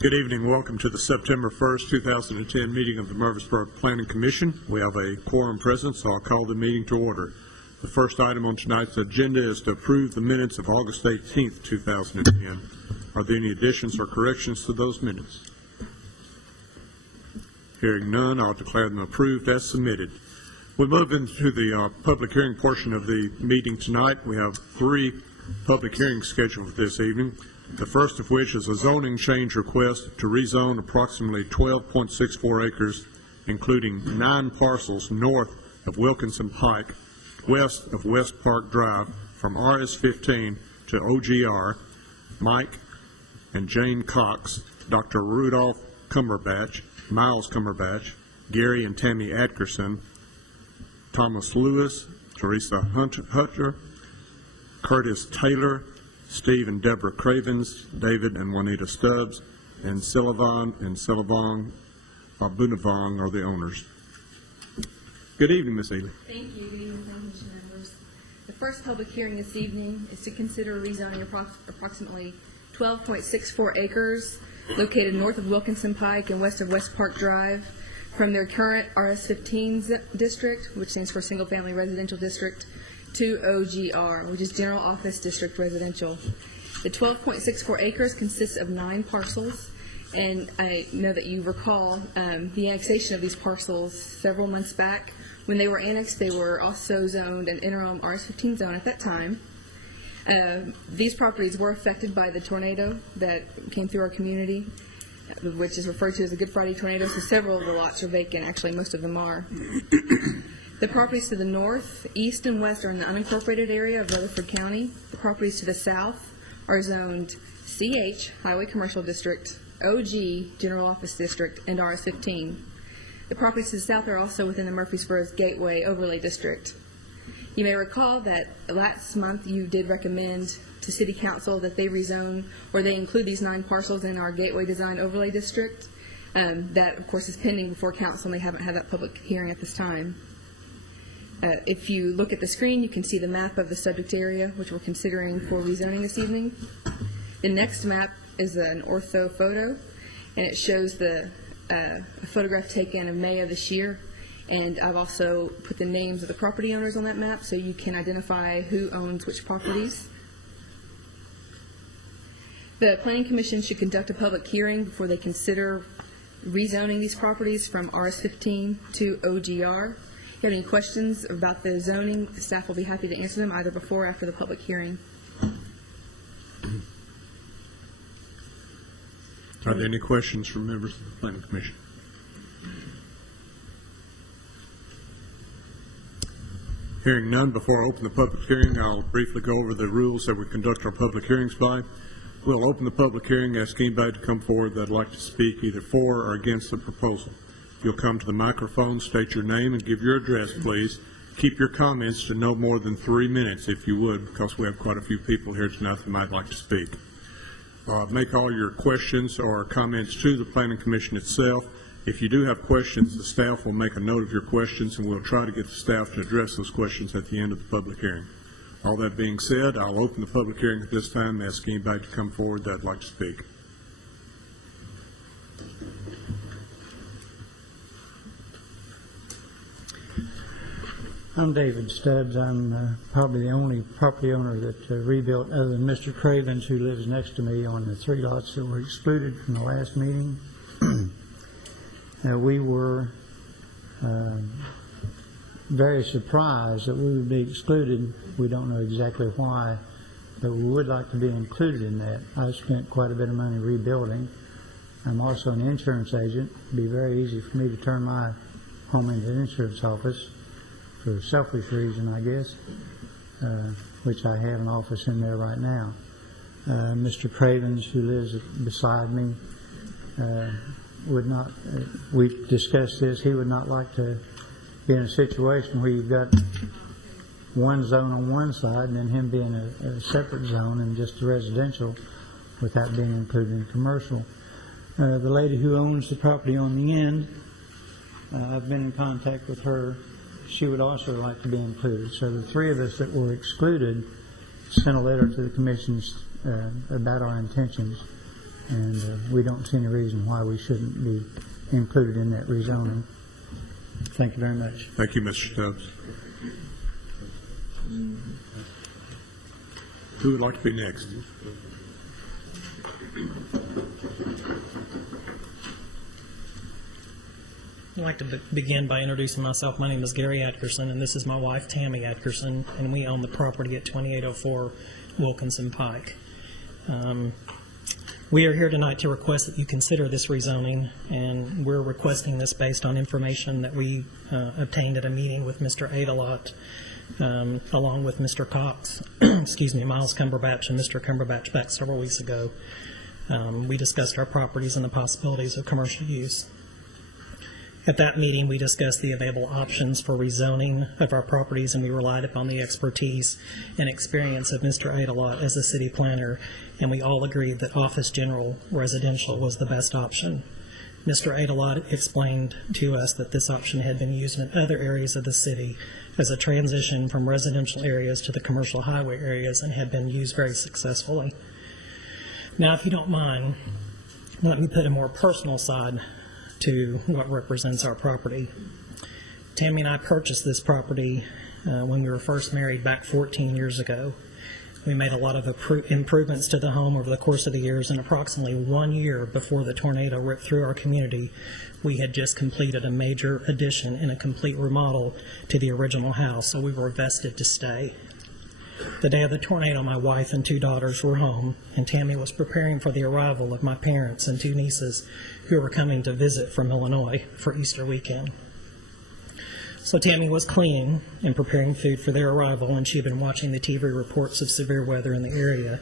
Good evening. Welcome to the September 1st, 2010 meeting of the Murfreesboro Planning Commission. We have a quorum present, so I'll call the meeting to order. The first item on tonight's agenda is to approve the minutes of August 18th, 2010. Are there any additions or corrections to those minutes? Hearing none, I'll declare them approved as submitted. We move into the public hearing portion of the meeting tonight. We have 3 public hearings scheduled this evening. The first of which is a zoning change request to rezone approximately 12.64 acres, including 9 parcels north of Wilkinson Pike, west of West Park Drive, from RS-15 to OGR. Mike and Jane Cox, Dr. Rudolph Cumberbatch, Miles Cumberbatch, Gary and Tammy Atkerson, Thomas Lewis, Teresa Hunter, Curtis Taylor, Steve and Deborah Cravens, David and Juanita Stubbs, and Sylvan and Sylvan Bunavong are the owners. Good evening, Ms. Ely. Thank you. Good evening, Commission members. The first public hearing this evening is to consider rezoning approximately 12.64 acres located north of Wilkinson Pike and west of West Park Drive from their current RS-15 district, which stands for Single Family Residential District, to OGR, which is General Office District Residential. The 12.64 acres consists of 9 parcels, and I know that you recall the annexation of these parcels several months back. When they were annexed, they were also zoned an interim RS-15 zone at that time. These properties were affected by the tornado that came through our community, which is referred to as the Good Friday tornado, so several of the lots are vacant. Actually, most of them are. The properties to the north, east, and west are in the unincorporated area of Rutherford County. The properties to the south are zoned CH, Highway Commercial District, OG, General Office District, and RS-15. The properties to the south are also within the Murfreesboro Gateway Overlay District. You may recall that last month you did recommend to City Council that they rezone, or they include these 9 parcels in our Gateway Design Overlay District. That, of course, is pending before Council, and they haven't had that public hearing at this time. If you look at the screen, you can see the map of the subject area, which we're considering for rezoning this evening. The next map is an ortho photo, and it shows the photograph taken in May of this year. And I've also put the names of the property owners on that map so you can identify who owns which properties. The Planning Commission should conduct a public hearing before they consider rezoning these properties from RS-15 to OGR. If you have any questions about the zoning, the staff will be happy to answer them either before or after the public hearing. Are there any questions from members of the Planning Commission? Hearing none, before I open the public hearing, I'll briefly go over the rules that we conduct our public hearings by. We'll open the public hearing, ask anybody to come forward that'd like to speak either for or against the proposal. You'll come to the microphone, state your name, and give your address, please. Keep your comments to no more than 3 minutes, if you would, because we have quite a few people here tonight that might like to speak. Make all your questions or comments to the Planning Commission itself. If you do have questions, the staff will make a note of your questions, and we'll try to get the staff to address those questions at the end of the public hearing. All that being said, I'll open the public hearing at this time and ask anybody to come forward that'd like to speak. I'm David Stubbs. I'm probably the only property owner that rebuilt, other than Mr. Cravens, who lives next to me, on the 3 lots that were excluded from the last meeting. We were very surprised that we would be excluded. We don't know exactly why, but we would like to be included in that. I spent quite a bit of money rebuilding. I'm also an insurance agent. It'd be very easy for me to turn my home into an insurance office, for a selfish reason, I guess, which I have an office in there right now. Mr. Cravens, who lives beside me, would not, we discussed this, he would not like to be in a situation where you've got one zone on one side and then him being a separate zone and just residential without being included in commercial. The lady who owns the property on the end, I've been in contact with her. She would also like to be included. So the 3 of us that were excluded sent a letter to the commissions about our intentions, and we don't see any reason why we shouldn't be included in that rezoning. Thank you very much. Thank you, Mr. Stubbs. Who would like to be next? I'd like to begin by introducing myself. My name is Gary Atkerson, and this is my wife, Tammy Atkerson, and we own the property at 2804 Wilkinson Pike. We are here tonight to request that you consider this rezoning, and we're requesting this based on information that we obtained at a meeting with Mr. Adelot, along with Mr. Cox, excuse me, Miles Cumberbatch and Mr. Cumberbatch back several weeks ago. We discussed our properties and the possibilities of commercial use. At that meeting, we discussed the available options for rezoning of our properties, and we relied upon the expertise and experience of Mr. Adelot as a city planner, and we all agreed that office general residential was the best option. Mr. Adelot explained to us that this option had been used in other areas of the city as a transition from residential areas to the commercial highway areas and had been used very successfully. Now, if you don't mind, let me put a more personal side to what represents our property. Tammy and I purchased this property when we were first married back 14 years ago. We made a lot of improvements to the home over the course of the years, and approximately 1 year before the tornado ripped through our community, we had just completed a major addition and a complete remodel to the original house, so we were vested to stay. The day of the tornado, my wife and 2 daughters were home, and Tammy was preparing for the arrival of my parents and 2 nieces who were coming to visit from Illinois for Easter weekend. So Tammy was cleaning and preparing food for their arrival, and she had been watching the TV reports of severe weather in the area,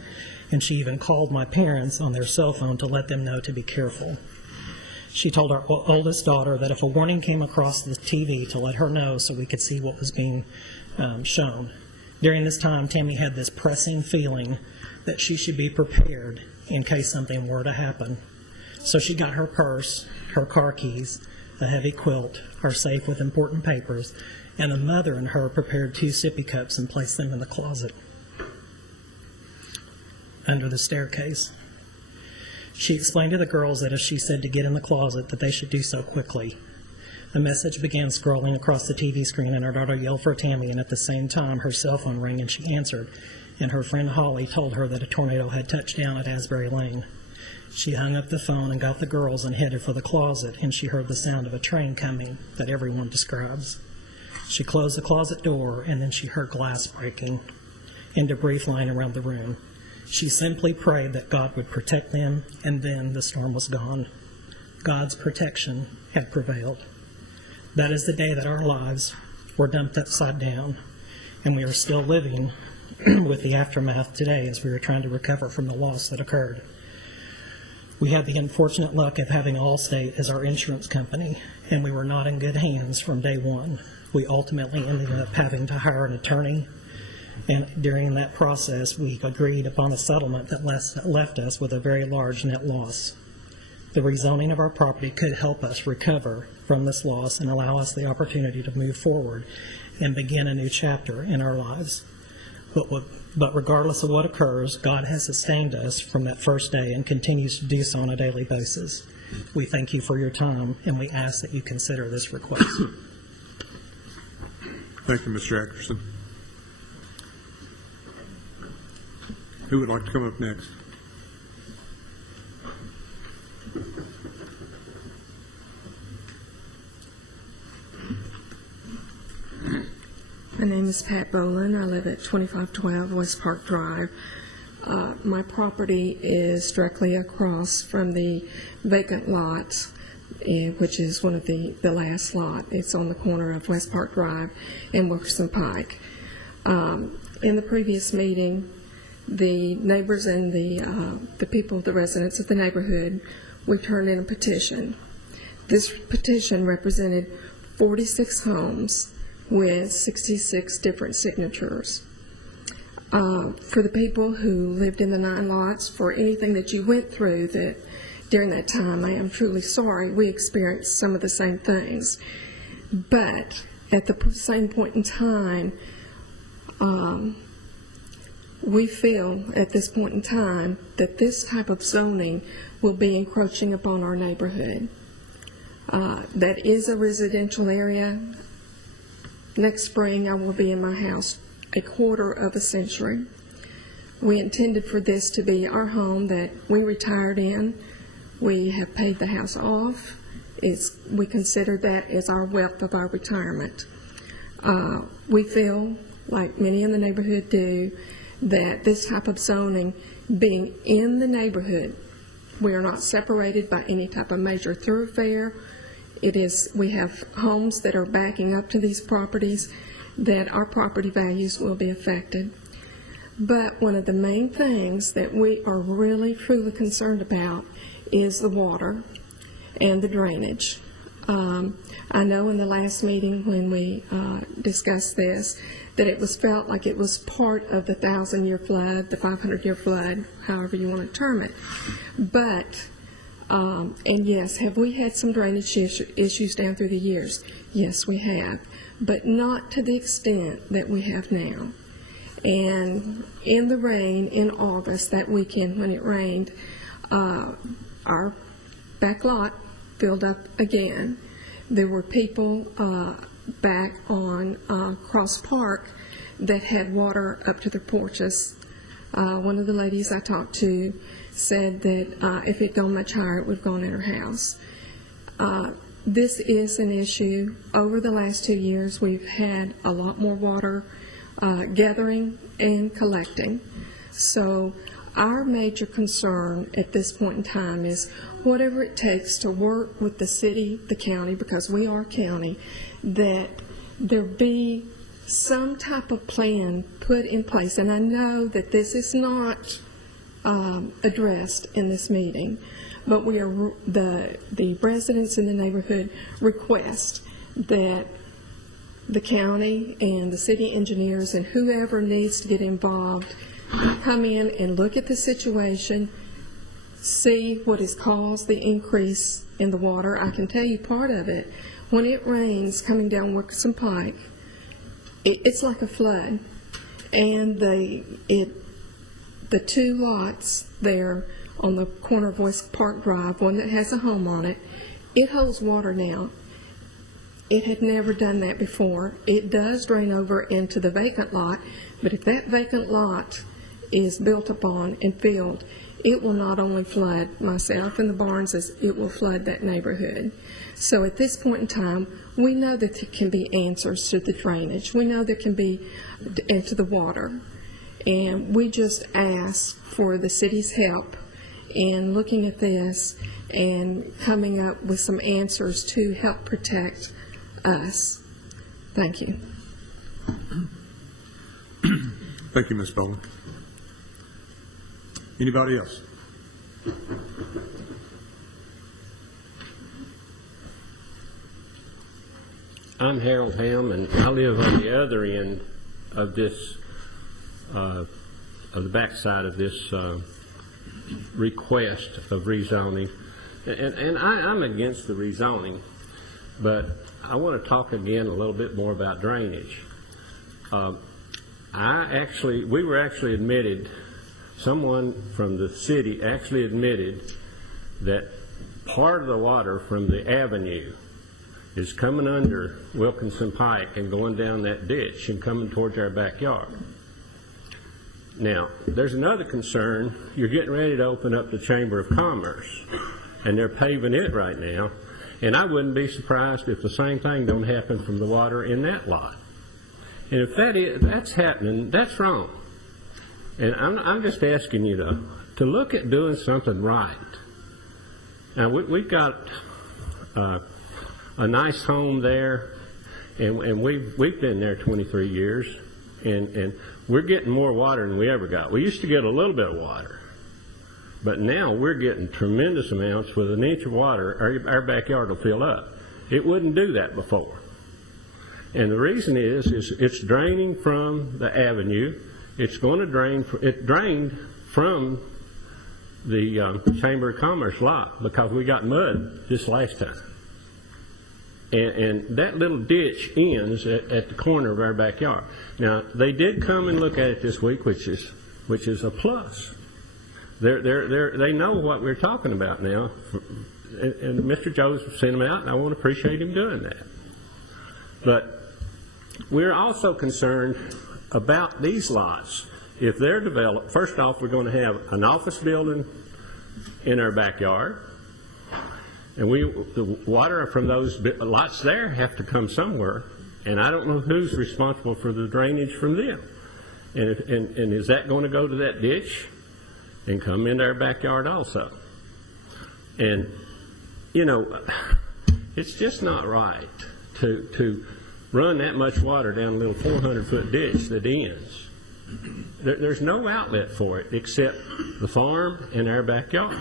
and she even called my parents on their cell phone to let them know to be careful. She told our oldest daughter that if a warning came across the TV to let her know so we could see what was being shown. During this time, Tammy had this pressing feeling that she should be prepared in case something were to happen. So she got her purse, her car keys, a heavy quilt, her safe with important papers, and the mother and her prepared 2 sippy cups and placed them in the closet under the staircase. She explained to the girls that if she said to get in the closet, that they should do so quickly. The message began scrolling across the TV screen, and our daughter yelled for Tammy, and at the same time her cell phone rang and she answered, and her friend Holly told her that a tornado had touched down at Asbury Lane. She hung up the phone and got the girls and headed for the closet, and she heard the sound of a train coming that everyone describes. She closed the closet door, and then she heard glass breaking and debris flying around the room. She simply prayed that God would protect them, and then the storm was gone. God's protection had prevailed. That is the day that our lives were dumped upside down, and we are still living with the aftermath today as we are trying to recover from the loss that occurred. We had the unfortunate luck of having Allstate as our insurance company, and we were not in good hands from day one. We ultimately ended up having to hire an attorney, and during that process, we agreed upon a settlement that left us with a very large net loss. The rezoning of our property could help us recover from this loss and allow us the opportunity to move forward and begin a new chapter in our lives. But regardless of what occurs, God has sustained us from that first day and continues to do so on a daily basis. We thank you for your time, and we ask that you consider this request. Thank you, Mr. Atkerson. Who would like to come up next? My name is Pat Boland. I live at 2512 West Park Drive. My property is directly across from the vacant lot, which is one of the last lot. It's on the corner of West Park Drive and Wilkerson Pike. In the previous meeting, the neighbors and the people, the residents of the neighborhood, we turned in a petition. This petition represented 46 homes with 66 different signatures. For the people who lived in the 9 lots, for anything that you went through during that time, I am truly sorry. We experienced some of the same things. But at the same point in time, we feel at this point in time that this type of zoning will be encroaching upon our neighborhood. That is a residential area. Next spring, I will be in my house a quarter of a century. We intended for this to be our home that we retired in. We have paid the house off. We consider that as our wealth of our retirement. We feel, like many in the neighborhood do, that this type of zoning, being in the neighborhood, we are not separated by any type of major thoroughfare. We have homes that are backing up to these properties, that our property values will be affected. But one of the main things that we are really, truly concerned about is the water and the drainage. I know in the last meeting when we discussed this, that it was felt like it was part of the 1,000-year flood, the 500-year flood, however you want to term it. But, and yes, have we had some drainage issues down through the years? Yes, we have, but not to the extent that we have now. And in the rain in August, that weekend when it rained, our back lot filled up again. There were people back on Cross Park that had water up to their porches. One of the ladies I talked to said that if it had gone much higher, it would have gone in her house. This is an issue. Over the last 2 years, we've had a lot more water gathering and collecting. So our major concern at this point in time is whatever it takes to work with the city, the county, because we are county, that there be some type of plan put in place. And I know that this is not addressed in this meeting, but we are the residents in the neighborhood request that the county and the city engineers and whoever needs to get involved come in and look at the situation, see what has caused the increase in the water. I can tell you part of it. When it rains coming down Wilkinson Pike, it's like a flood. And the two lots there on the corner of West Park Drive, one that has a home on it, it holds water now. It had never done that before. It does drain over into the vacant lot, but if that vacant lot is built upon and filled, it will not only flood myself and the Barneses, it will flood that neighborhood. So at this point in time, we know that there can be answers to the drainage. We know there can be into the water. And we just ask for the city's help in looking at this and coming up with some answers to help protect us. Thank you. Thank you, Ms. Bowen. Anybody else? I'm Harold Ham, and I live on the other end of this, of the backside of this request of rezoning. And I'm against the rezoning, but I want to talk again a little bit more about drainage. We were actually admitted, someone from the city actually admitted that part of the water from the avenue is coming under Wilkinson Pike and going down that ditch and coming towards our backyard. Now, there's another concern. You're getting ready to open up the Chamber of Commerce, and they're paving it right now, and I wouldn't be surprised if the same thing don't happen from the water in that lot. And if that's happening, that's wrong. And I'm just asking you to look at doing something right. Now, we've got a nice home there, and we've been there 23 years, and we're getting more water than we ever got. We used to get a little bit of water, but now we're getting tremendous amounts. With an inch of water, our backyard will fill up. It wouldn't do that before. And the reason is it's draining from the avenue. It's going to drain. It drained from the Chamber of Commerce lot because we got mud this last time. And that little ditch ends at the corner of our backyard. Now, they did come and look at it this week, which is which is a plus. They know what we're talking about now, and Mr. Joe's sent them out, and I want to appreciate him doing that. But we're also concerned about these lots. If they're developed, first off, we're going to have an office building in our backyard, and the water from those lots there have to come somewhere, and I don't know who's responsible for the drainage from them. And is that going to go to that ditch and come into our backyard also? And, you know, it's just not right to run that much water down a little 400-foot ditch that ends. There's no outlet for it except the farm and our backyard.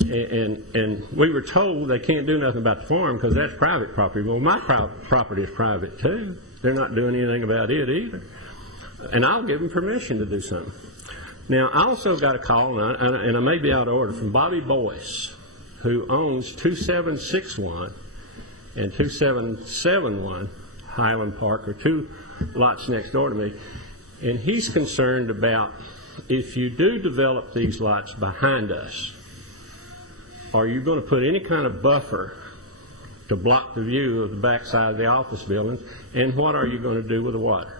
And we were told they can't do nothing about the farm because that's private property. Well, my property is private too. They're not doing anything about it either. And I'll give them permission to do something. Now, I also got a call, and I may be out of order, from Bobby Boyce, who owns 2761 and 2771 Highland Park, or two lots next door to me. And he's concerned about, if you do develop these lots behind us, are you going to put any kind of buffer to block the view of the backside of the office buildings, and what are you going to do with the water?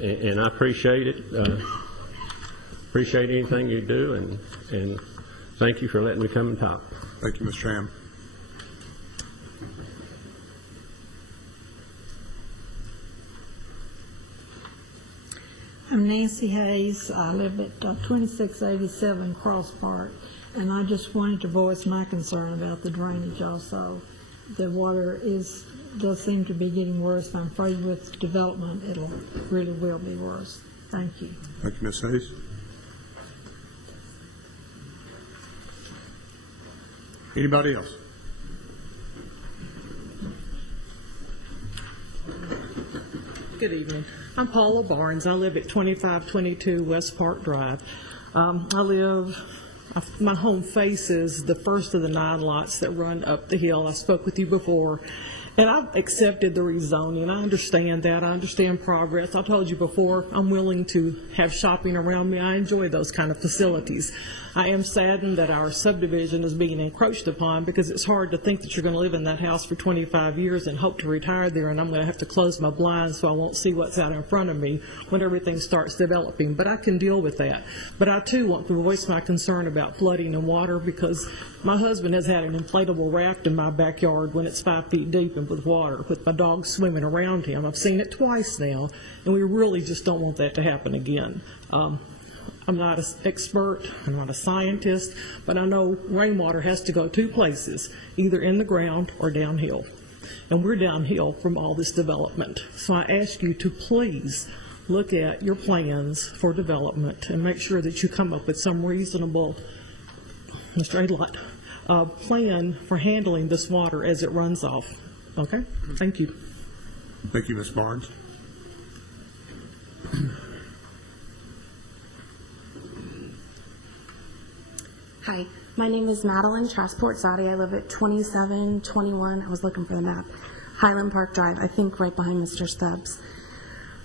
And I appreciate it. Appreciate anything you do, and thank you for letting me come and talk. Thank you, Mr. Ham. I'm Nancy Hayes. I live at 2687 Cross Park, and I just wanted to voice my concern about the drainage also. The water does seem to be getting worse. I'm afraid with development it really will be worse. Thank you. Thank you, Ms. Hayes. Anybody else? Good evening. I'm Paula Barnes. I live at 2522 West Park Drive. My home faces the first of the 9 lots that run up the hill. I spoke with you before, and I've accepted the rezoning. I understand that. I understand progress. I told you before, I'm willing to have shopping around me. I enjoy those kind of facilities. I am saddened that our subdivision is being encroached upon, because it's hard to think that you're going to live in that house for 25 years and hope to retire there, and I'm going to have to close my blinds so I won't see what's out in front of me when everything starts developing. But I can deal with that. But I too want to voice my concern about flooding and water, because my husband has had an inflatable raft in my backyard when it's 5 feet deep and with water, with my dog swimming around him. I've seen it twice now, and we really just don't want that to happen again. I'm not an expert, I'm not a scientist, but I know rainwater has to go 2 places, either in the ground or downhill. And we're downhill from all this development. So I ask you to please look at your plans for development and make sure that you come up with some reasonable, Mr. Adelot, plan for handling this water as it runs off. Okay? Thank you. Thank you, Ms. Barnes. Hi, my name is Madeline Trasport-Zadi. I live at 2721, I was looking for the map, Highland Park Drive, I think right behind Mr. Stubbs.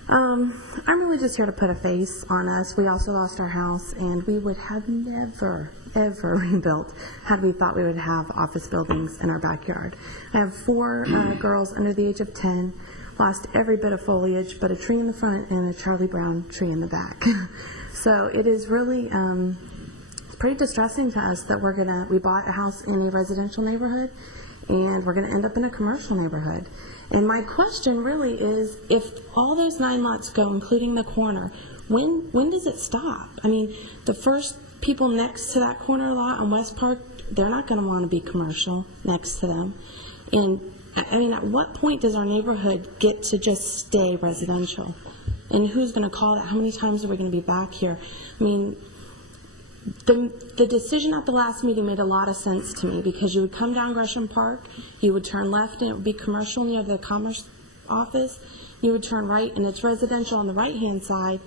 I'm really just here to put a face on us. We also lost our house, and we would have never, ever rebuilt had we thought we would have office buildings in our backyard. I have 4 girls under the age of 10, lost every bit of foliage but a tree in the front and a Charlie Brown tree in the back. So it is really pretty distressing to us that we bought a house in a residential neighborhood and we're going to end up in a commercial neighborhood. And my question really is, if all those 9 lots go, including the corner, when does it stop? I mean, the first people next to that corner lot on West Park, they're not going to want to be commercial next to them. And I mean, at what point does our neighborhood get to just stay residential? And who's going to call that? How many times are we going to be back here? I mean, the decision at the last meeting made a lot of sense to me, because you would come down Gresham Park, you would turn left and it would be commercial near the Commerce office, you would turn right and it's residential on the right hand side.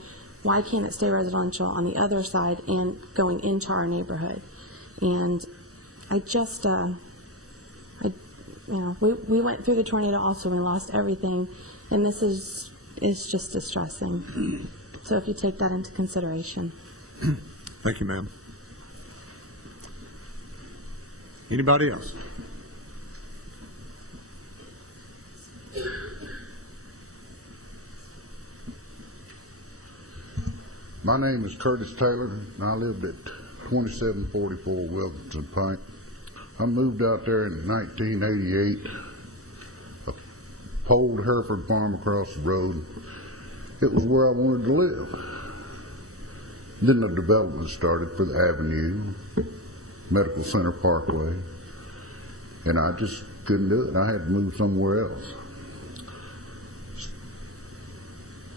Why can't it stay residential on the other side and going into our neighborhood? And I just we went through the tornado also, we lost everything, and this is just distressing. So if you take that into consideration. Thank you, ma'am. Anybody else? My name is Curtis Taylor, and I lived at 2744 Wilkinson Pike. I moved out there in 1988, a polled Hereford farm across the road. It was where I wanted to live. Then the development started for the Avenue, Medical Center Parkway, and I just couldn't do it. I had to move somewhere else.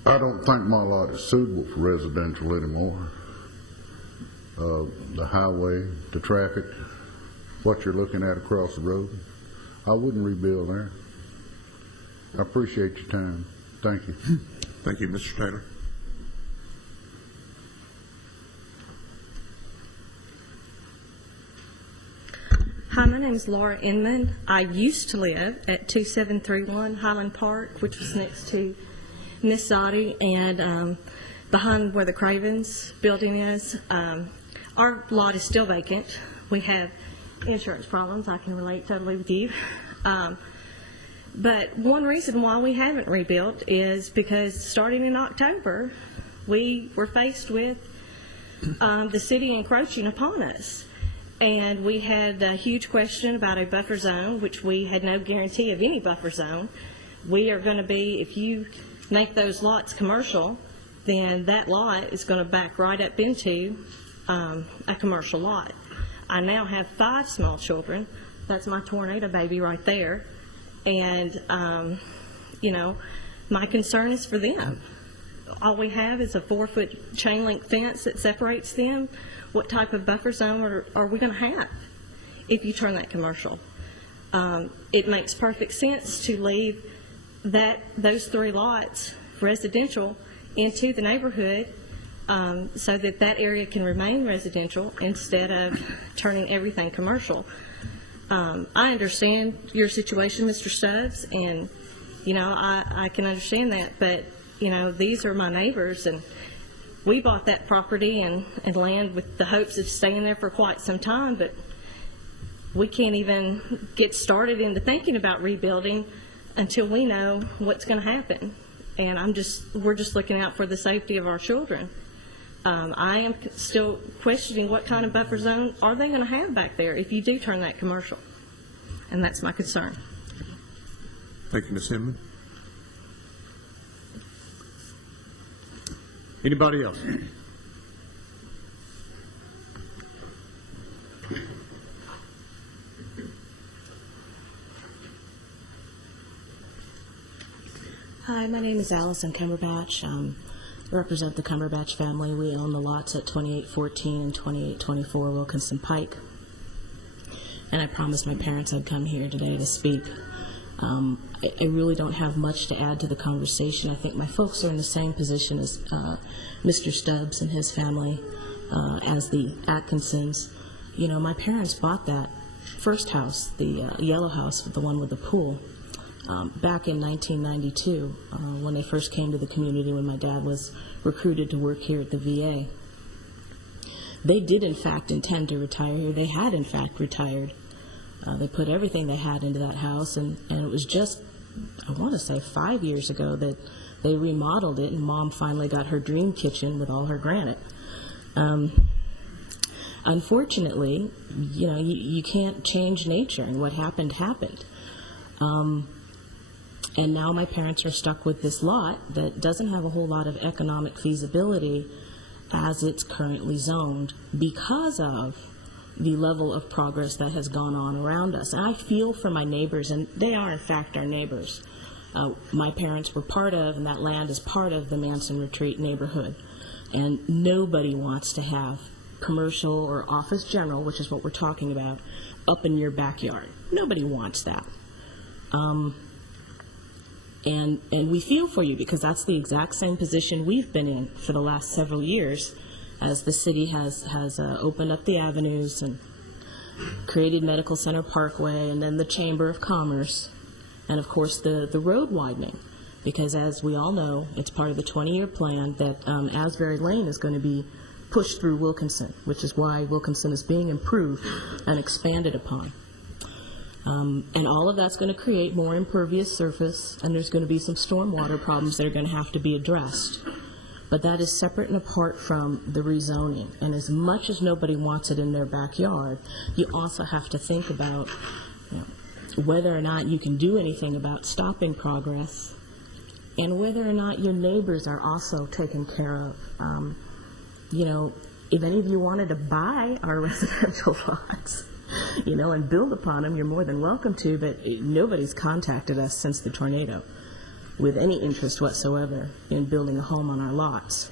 I don't think my lot is suitable for residential anymore. The highway, the traffic, what you're looking at across the road, I wouldn't rebuild there. I appreciate your time. Thank you. Thank you, Mr. Taylor. Hi, my name is Laura Inman. I used to live at 2731 Highland Park, which was next to Miss Zadi and behind where the Cravens building is. Our lot is still vacant. We have insurance problems. I can relate totally with you. But one reason why we haven't rebuilt is because starting in October, we were faced with the city encroaching upon us. And we had a huge question about a buffer zone, which we had no guarantee of any buffer zone. We are going to be, if you make those lots commercial, then that lot is going to back right up into a commercial lot. I now have 5 small children. That's my tornado baby right there. And, you know, my concern is for them. All we have is a 4-foot chain link fence that separates them. What type of buffer zone are we going to have if you turn that commercial? It makes perfect sense to leave those 3 lots residential into the neighborhood so that that area can remain residential instead of turning everything commercial. I understand your situation, Mr. Stubbs, and you know I can understand that, but you know these are my neighbors, and we bought that property and land with the hopes of staying there for quite some time, but we can't even get started into thinking about rebuilding until we know what's going to happen. And we're just looking out for the safety of our children. I am still questioning what kind of buffer zone are they going to have back there if you do turn that commercial. And that's my concern. Thank you, Ms. Hinman. Anybody else? Hi, my name is Allison Cumberbatch. I represent the Cumberbatch family. We own the lots at 2814 and 2824 Wilkinson Pike. And I promised my parents I'd come here today to speak. I really don't have much to add to the conversation. I think my folks are in the same position as Mr. Stubbs and his family, as the Atkinsons. You know, my parents bought that first house, the yellow house, the one with the pool, back in 1992 when they first came to the community when my dad was recruited to work here at the VA. They did, in fact, intend to retire here. They had, in fact, retired. They put everything they had into that house, and it was just, I want to say, 5 years ago that they remodeled it, and Mom finally got her dream kitchen with all her granite. Unfortunately, you know, you can't change nature, and what happened, happened. And now my parents are stuck with this lot that doesn't have a whole lot of economic feasibility as it's currently zoned because of the level of progress that has gone on around us. And I feel for my neighbors, and they are in fact our neighbors. My parents were part of, and that land is part of the Manson Retreat neighborhood. And nobody wants to have commercial or office general, which is what we're talking about, up in your backyard. Nobody wants that. And we feel for you because that's the exact same position we've been in for the last several years as the city has opened up the avenues and created Medical Center Parkway and then the Chamber of Commerce and, of course, the road widening. Because as we all know, it's part of the 20-year plan that Asbury Lane is going to be pushed through Wilkinson, which is why Wilkinson is being improved and expanded upon. And all of that's going to create more impervious surface, and there's going to be some stormwater problems that are going to have to be addressed. But that is separate and apart from the rezoning. And as much as nobody wants it in their backyard, you also have to think about whether or not you can do anything about stopping progress, and whether or not your neighbors are also taken care of. If any of you wanted to buy our residential lots, and build upon them, you're more than welcome to, but nobody's contacted us since the tornado with any interest whatsoever in building a home on our lots.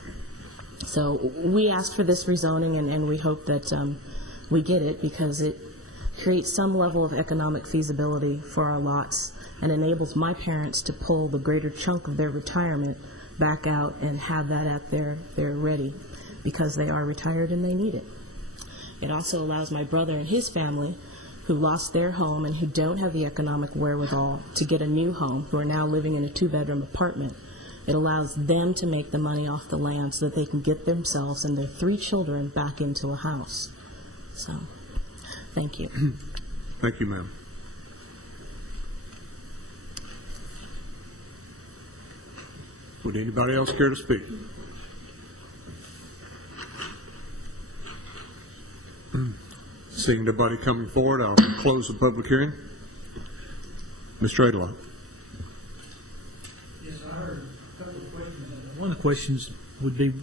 So we asked for this rezoning, and we hope that we get it, because it creates some level of economic feasibility for our lots and enables my parents to pull the greater chunk of their retirement back out and have that at their ready, because they are retired and they need it. It also allows my brother and his family, who lost their home and who don't have the economic wherewithal to get a new home, who are now living in a 2-bedroom apartment. It allows them to make the money off the land so that they can get themselves and their 3 children back into a house. So, thank you. Thank you, ma'am. Would anybody else care to speak? Seeing nobody coming forward, I'll close the public hearing. Mr. Adelot. Yes, I heard a couple of questions. One of the questions would be,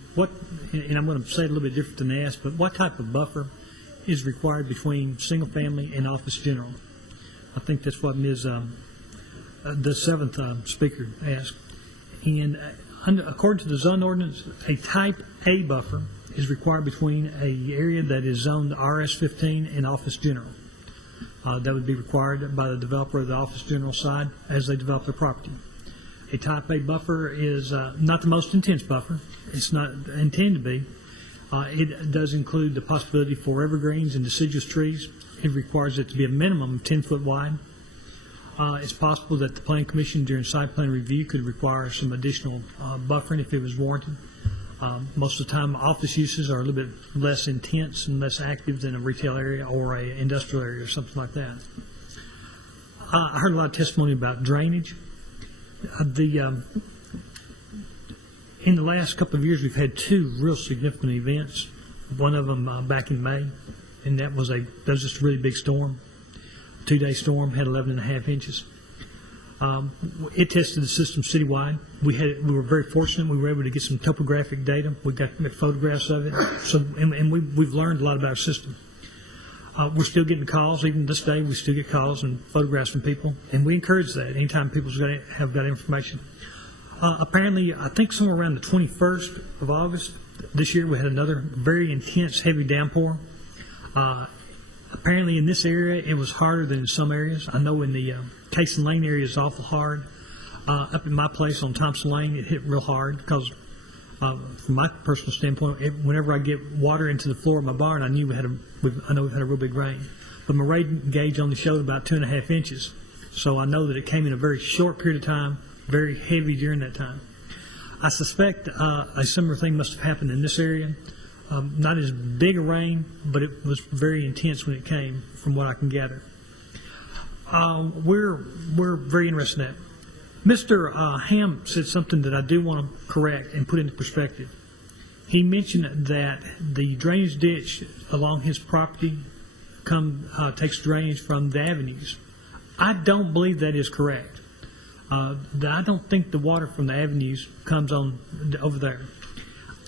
and I'm going to say it a little bit different than asked, but what type of buffer is required between single family and office general? I think that's what the seventh speaker asked. And according to the zone ordinance, a type A buffer is required between an area that is zoned RS-15 and office general. That would be required by the developer of the office general side as they develop their property. A type A buffer is not the most intense buffer. It's not intended to be. It does include the possibility for evergreens and deciduous trees. It requires it to be a minimum of 10 foot wide. It's possible that the Planning Commission during site plan review could require some additional buffering if it was warranted. Most of the time, office uses are a little bit less intense and less active than a retail area or an industrial area or something like that. I heard a lot of testimony about drainage. In the last couple of years, we've had 2 real significant events. One of them back in May, and that was just a really big storm. 2-day storm, had 11.5 inches. It tested the system citywide. We were very fortunate. We were able to get some topographic data. We got photographs of it. And we've learned a lot about our system. We're still getting calls. Even this day, we still get calls and photographs from people. And we encourage that anytime people have got information. Apparently, I think somewhere around the 21st of August this year, we had another very intense, heavy downpour. Apparently in this area, it was harder than in some areas. I know in the Cason Lane area it's awful hard. Up in my place on Thompson Lane, it hit real hard because from my personal standpoint, whenever I get water into the floor of my barn, I know we've had a real big rain. But my radar gauge only showed about 2.5 inches. So I know that it came in a very short period of time, very heavy during that time. I suspect a similar thing must have happened in this area. Not as big a rain, but it was very intense when it came, from what I can gather. We're very interested in that. Mr. Ham said something that I do want to correct and put into perspective. He mentioned that the drainage ditch along his property takes drainage from the avenues. I don't believe that is correct. I don't think the water from the avenues comes on over there.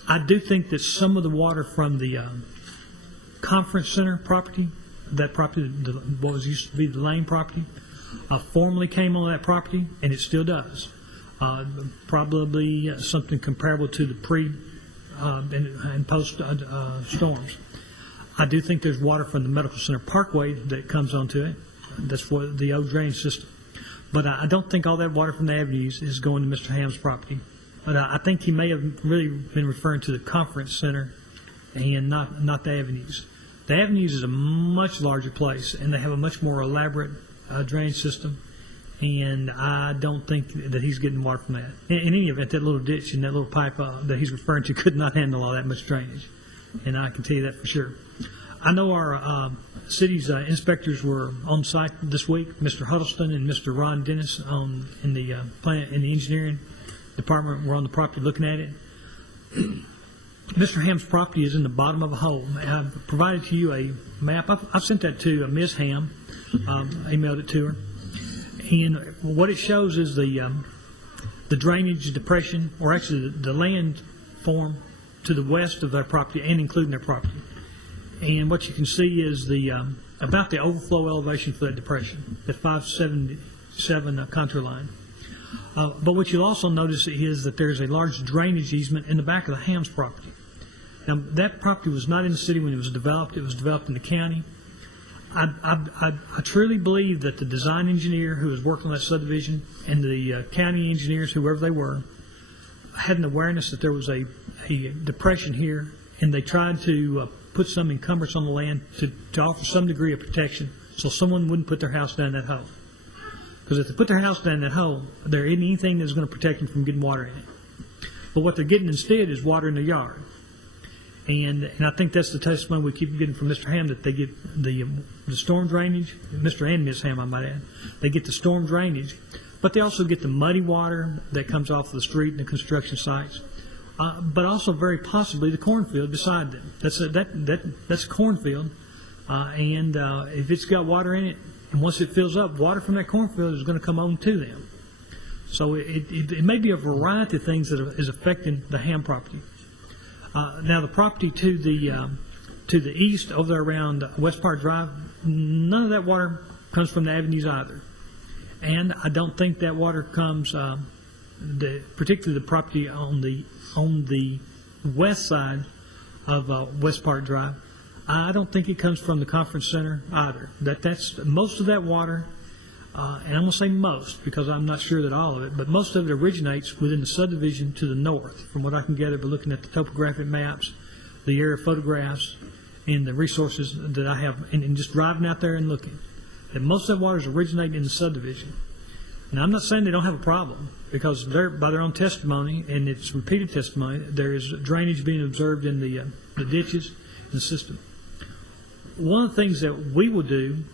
I do think that some of the water from the conference center property, that property, what was used to be the Lane property, formerly came on that property, and it still does. Probably something comparable to the pre and post storms. I do think there's water from the Medical Center Parkway that comes onto it. That's what the old drainage system. But I don't think all that water from the avenues is going to Mr. Ham's property. But I think he may have really been referring to the conference center and not the avenues. The avenues is a much larger place, and they have a much more elaborate drainage system. and I don't think that he's getting water from that. In any event, that little ditch and that little pipe that he's referring to could not handle all that much drainage, and I can tell you that for sure. I know our city's inspectors were on site this week. Mr. Huddleston and Mr. Ron Dennis in the plant in the engineering department were on the property looking at it. Mr. Ham's property is in the bottom of a hole. I've provided to you a map. I've sent that to Ms. Ham, emailed it to her. And what it shows is the drainage depression, or actually the land form to the west of their property and including their property. And what you can see is about the overflow elevation for that depression, the 577 contour line. But what you'll also notice is that there's a large drainage easement in the back of the Ham's property. Now, that property was not in the city when it was developed. It was developed in the county. I truly believe that the design engineer who was working on that subdivision and the county engineers, whoever they were, had an awareness that there was a depression here, and they tried to put some encumbrance on the land to offer some degree of protection so someone wouldn't put their house down that hole. Because if they put their house down that hole, there isn't anything that's going to protect them from getting water in it. But what they're getting instead is water in their yard. And I think that's the testimony we keep getting from Mr. Ham, that they get the storm drainage, Mr. and Ms. Ham, I might add. They get the storm drainage, but they also get the muddy water that comes off of the street and the construction sites, but also very possibly the cornfield beside them. That's a cornfield, and if it's got water in it, and once it fills up, water from that cornfield is going to come on to them. So it may be a variety of things that is affecting the Ham property. Now, the property to the east over there around West Park Drive, none of that water comes from the avenues either. And I don't think that water comes, particularly the property on the west side of West Park Drive, I don't think it comes from the conference center either. That's most of that water, and I'm going to say most because I'm not sure that all of it, but most of it originates within the subdivision to the north, from what I can gather by looking at the topographic maps, the area photographs, and the resources that I have, and just driving out there and looking. And most of that water is originating in the subdivision. Now, I'm not saying they don't have a problem, because by their own testimony, and it's repeated testimony, there is drainage being observed in the ditches in the system. One of the things that we will do,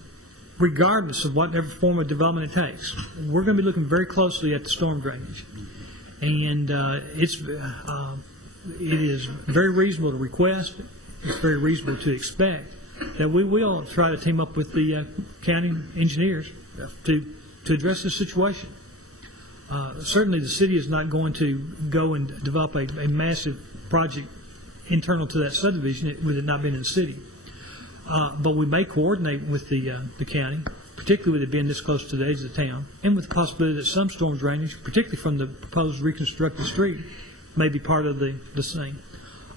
regardless of whatever form of development it takes, we're going to be looking very closely at the storm drainage. And it is very reasonable to request, it's very reasonable to expect that we will try to team up with the county engineers to address this situation. Certainly the city is not going to go and develop a massive project internal to that subdivision with it not being in the city. But we may coordinate with the county, particularly with it being this close to the edge of the town, and with the possibility that some storm drainage, particularly from the proposed reconstructed street, may be part of the same.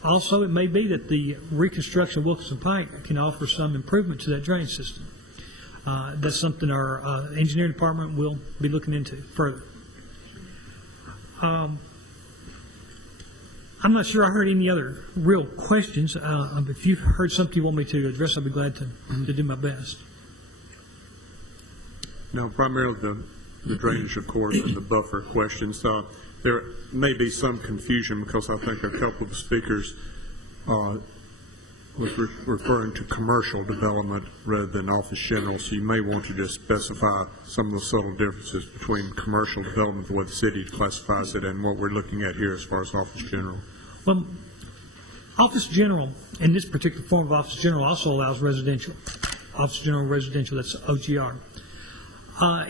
Also, it may be that the reconstruction of Wilkinson Pike can offer some improvement to that drainage system. That's something our engineering department will be looking into further. I'm not sure I heard any other real questions. If you've heard something you want me to address, I'll be glad to do my best. No, primarily the drainage, of course, and the buffer questions. There may be some confusion because I think a couple of speakers was referring to commercial development rather than office general, so you may want to just specify some of the subtle differences between commercial development, the way the city classifies it, and what we're looking at here as far as office general. Well, office general, in this particular form of office general, also allows residential. Office general residential, that's OGR.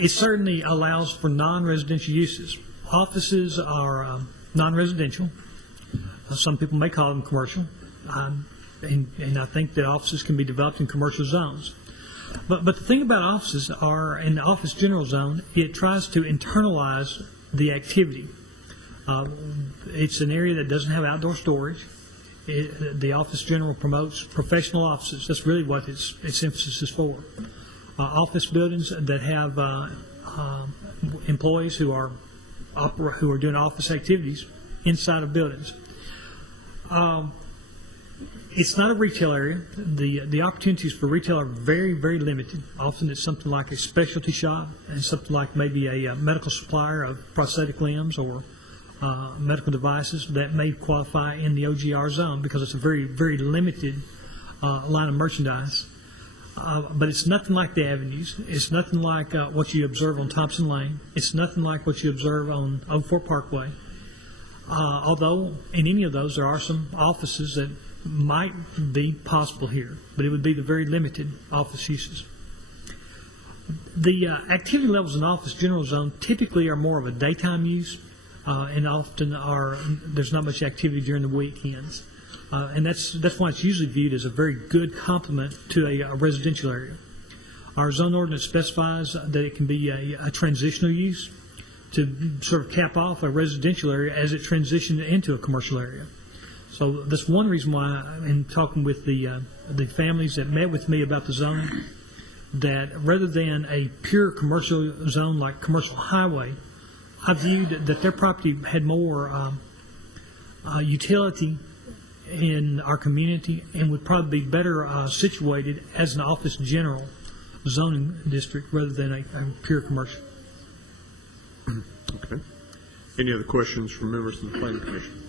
It certainly allows for non-residential uses. Offices are non-residential. Some people may call them commercial. And I think that offices can be developed in commercial zones. But the thing about offices are, in the office general zone, it tries to internalize the activity. It's an area that doesn't have outdoor storage. The office general promotes professional offices. That's really what its emphasis is for. Office buildings that have employees who are doing office activities inside of buildings. It's not a retail area. The opportunities for retail are very, very limited. Often it's something like a specialty shop and something like maybe a medical supplier of prosthetic limbs or medical devices that may qualify in the OGR zone because it's a very, very limited line of merchandise. But it's nothing like the avenues. It's nothing like what you observe on Thompson Lane. It's nothing like what you observe on Old Fort Parkway. Although in any of those there are some offices that might be possible here, but it would be the very limited office uses. The activity levels in Office General Zone typically are more of a daytime use, and often there's not much activity during the weekends. And that's why it's usually viewed as a very good complement to a residential area. Our zone ordinance specifies that it can be a transitional use to sort of cap off a residential area as it transitions into a commercial area. So that's one reason why, in talking with the families that met with me about the zoning, that rather than a pure commercial zone like commercial highway, I viewed that their property had more utility in our community and would probably be better situated as an Office General zoning district rather than a pure commercial. Okay. Any other questions from members of the Planning Commission?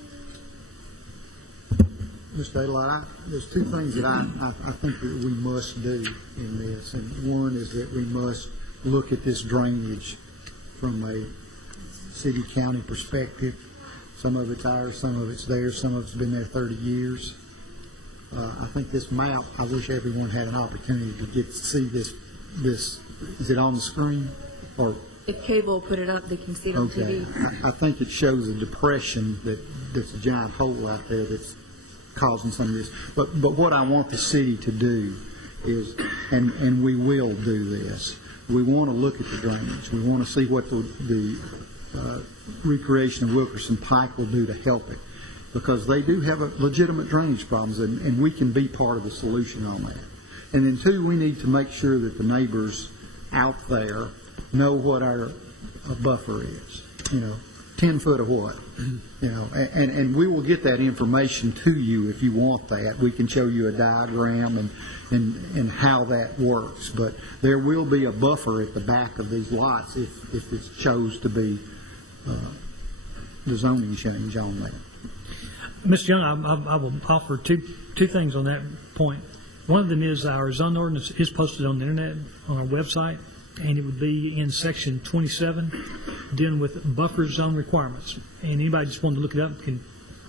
Mr. Adler, there's two things that I think that we must do in this, and one is that we must look at this drainage from a city-county perspective. Some of it's ours, some of it's theirs, some of it's been there 30 years. I think this map, I wish everyone had an opportunity to get to see this. Is it on the screen? Or If cable put it up, they can see it on okay. TV. I think it shows a depression that's a giant hole out there that's causing some of this. But what I want the city to do is, and we will do this, we want to look at the drainage. We want to see what the recreation of Wilkerson Pike will do to help it, because they do have a legitimate drainage problems, and we can be part of the solution on that. And then two, we need to make sure that the neighbors out there know what our buffer is. 10 foot of what? And we will get that information to you if you want that. We can show you a diagram and how that works. But there will be a buffer at the back of these lots if it chose to be the zoning change on that. Mr. Young, I will offer two things on that point. One of them is our zone ordinance is posted on the internet on our website, and it would be in section 27 dealing with buffer zone requirements. And anybody just wanted to look it up can,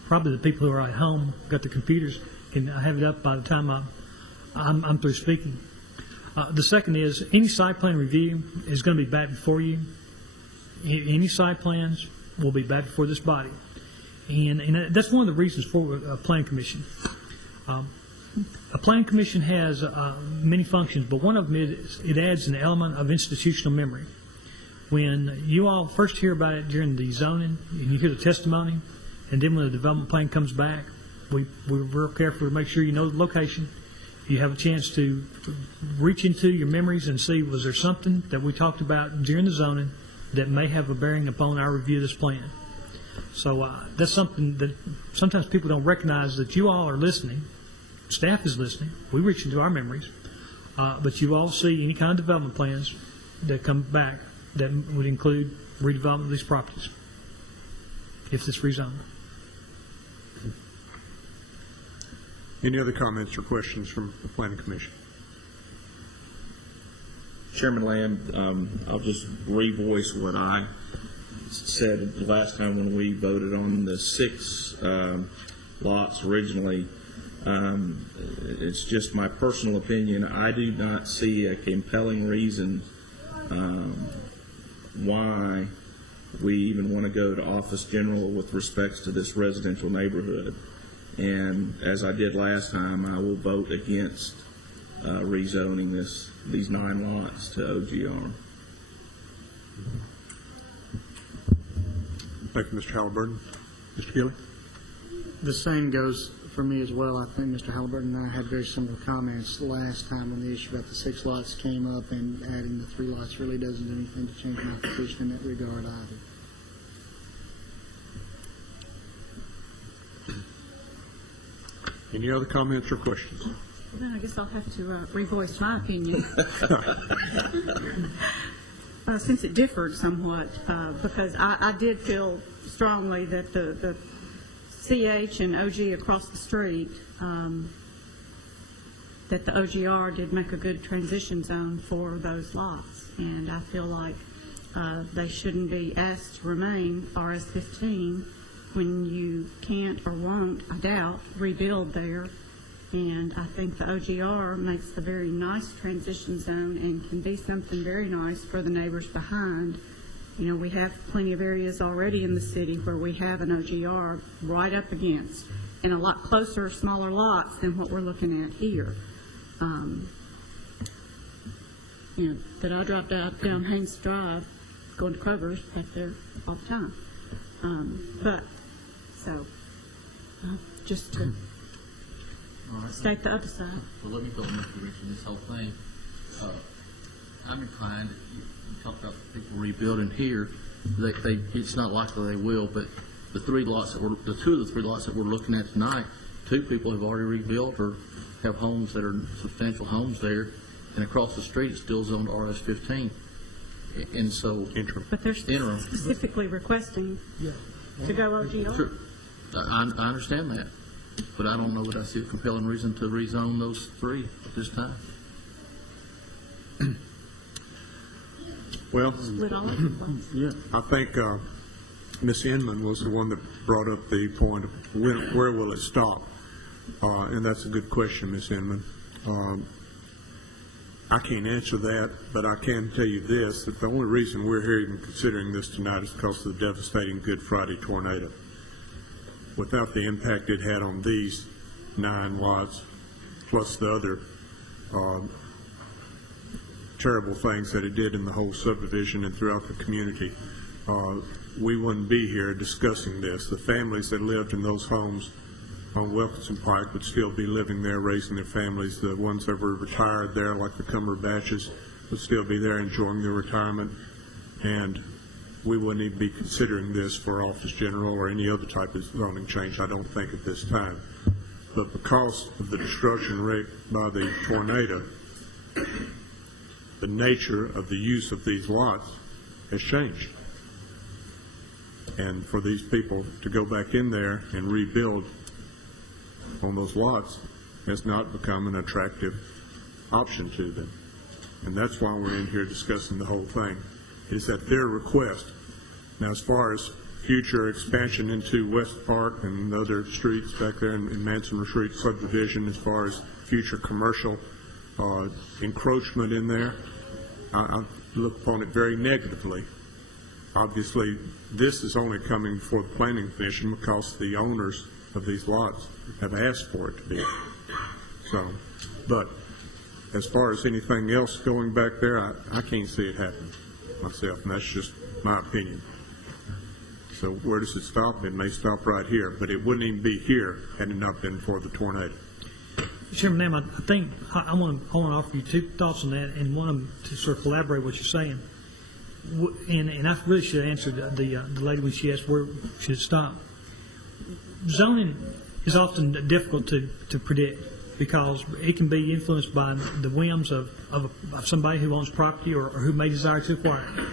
probably the people who are at home, got their computers, can have it up by the time I'm through speaking. The second is any site plan review is going to be back before you. Any site plans will be back before this body. And that's one of the reasons for a planning commission. A planning commission has many functions, but one of them is it adds an element of institutional memory. When you all first hear about it during the zoning, and you hear the testimony, and then when the development plan comes back, we're real careful to make sure you know the location. You have a chance to reach into your memories and see, was there something that we talked about during the zoning that may have a bearing upon our review of this plan? So that's something that sometimes people don't recognize, that you all are listening. Staff is listening. We reach into our memories. But you all see any kind of development plans that come back that would include redevelopment of these properties, if it's rezoned. Any other comments or questions from the Planning Commission? Chairman Lamb, I'll just revoice what I said the last time when we voted on the 6 lots originally. It's just my personal opinion. I do not see a compelling reason why we even want to go to Office General with respects to this residential neighborhood. And as I did last time, I will vote against rezoning these 9 lots to OGR. Thank you, Mr. Halliburton. Mr. Gilley? The same goes for me as well. I think Mr. Halliburton and I had very similar comments last time when the issue about the 6 lots came up, and adding the 3 lots really doesn't do anything to change my position in that regard either. Any other comments or questions? Well, I guess I'll have to revoice my opinion. Since it differed somewhat, because I did feel strongly that the CH and OG across the street, that the OGR did make a good transition zone for those lots. And I feel like they shouldn't be asked to remain RS-15 when you can't or won't, I doubt, rebuild there. And I think the OGR makes a very nice transition zone and can be something very nice for the neighbors behind. You know, we have plenty of areas already in the city where we have an OGR right up against, and a lot closer, smaller lots than what we're looking at here. You know, but I dropped out down Haynes Drive, going to Kroger's back there all the time. Just to state the other side. Well, let me go into this whole thing. I'm inclined, you talked about people rebuilding here, it's not likely they will, but the two of the three lots that we're looking at tonight, 2 people have already rebuilt or have homes that are substantial homes there, and across the street it's still zoned RS-15. And so, but they're specifically requesting to go OGR. Sure. I understand that, but I don't know that I see a compelling reason to rezone those 3 at this time. Well, yeah. I think Ms. Inman was the one that brought up the point of where will it stop, and that's a good question, Ms. Inman. I can't answer that, but I can tell you this, that the only reason we're here even considering this tonight is because of the devastating Good Friday tornado. Without the impact it had on these 9 lots, plus the other terrible things that it did in the whole subdivision and throughout the community, we wouldn't be here discussing this. The families that lived in those homes on Wilkinson Pike would still be living there, raising their families. The ones that were retired there, like the Cumberbatches, would still be there enjoying their retirement. And we wouldn't even be considering this for Office General or any other type of zoning change, I don't think, at this time. But because of the destruction rate by the tornado, the nature of the use of these lots has changed. And for these people to go back in there and rebuild on those lots has not become an attractive option to them. And that's why we're in here discussing the whole thing. It is at their request. Now, as far as future expansion into West Park and other streets back there in Manson Retreat subdivision, as far as future commercial encroachment in there, I look upon it very negatively. Obviously, this is only coming before the Planning Commission because the owners of these lots have asked for it to be. So, but as far as anything else going back there, I can't see it happening myself, and that's just my opinion. So where does it stop? It may stop right here, but it wouldn't even be here had it not been for the tornado. Chairman Nam, I think I want to offer you 2 thoughts on that, and one of them to sort of collaborate what you're saying. And I really should answer the lady when she asked where should it stop. Zoning is often difficult to predict because it can be influenced by the whims of somebody who owns property or who may desire to acquire it.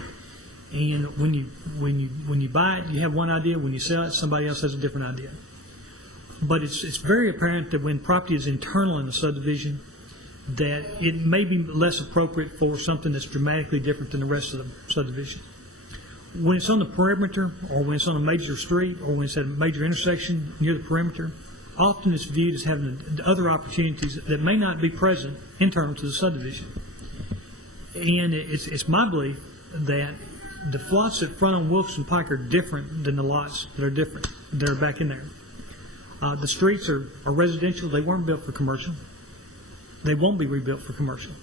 And when you buy it, you have one idea. When you sell it, somebody else has a different idea. But it's very apparent that when property is internal in the subdivision, that it may be less appropriate for something that's dramatically different than the rest of the subdivision. When it's on the perimeter, or when it's on a major street, or when it's at a major intersection near the perimeter, often it's viewed as having other opportunities that may not be present internal to the subdivision. And it's my belief that the lots that front on Wilkinson Pike are different than the lots that are back in there. The streets are residential. They weren't built for commercial. They won't be rebuilt for commercial.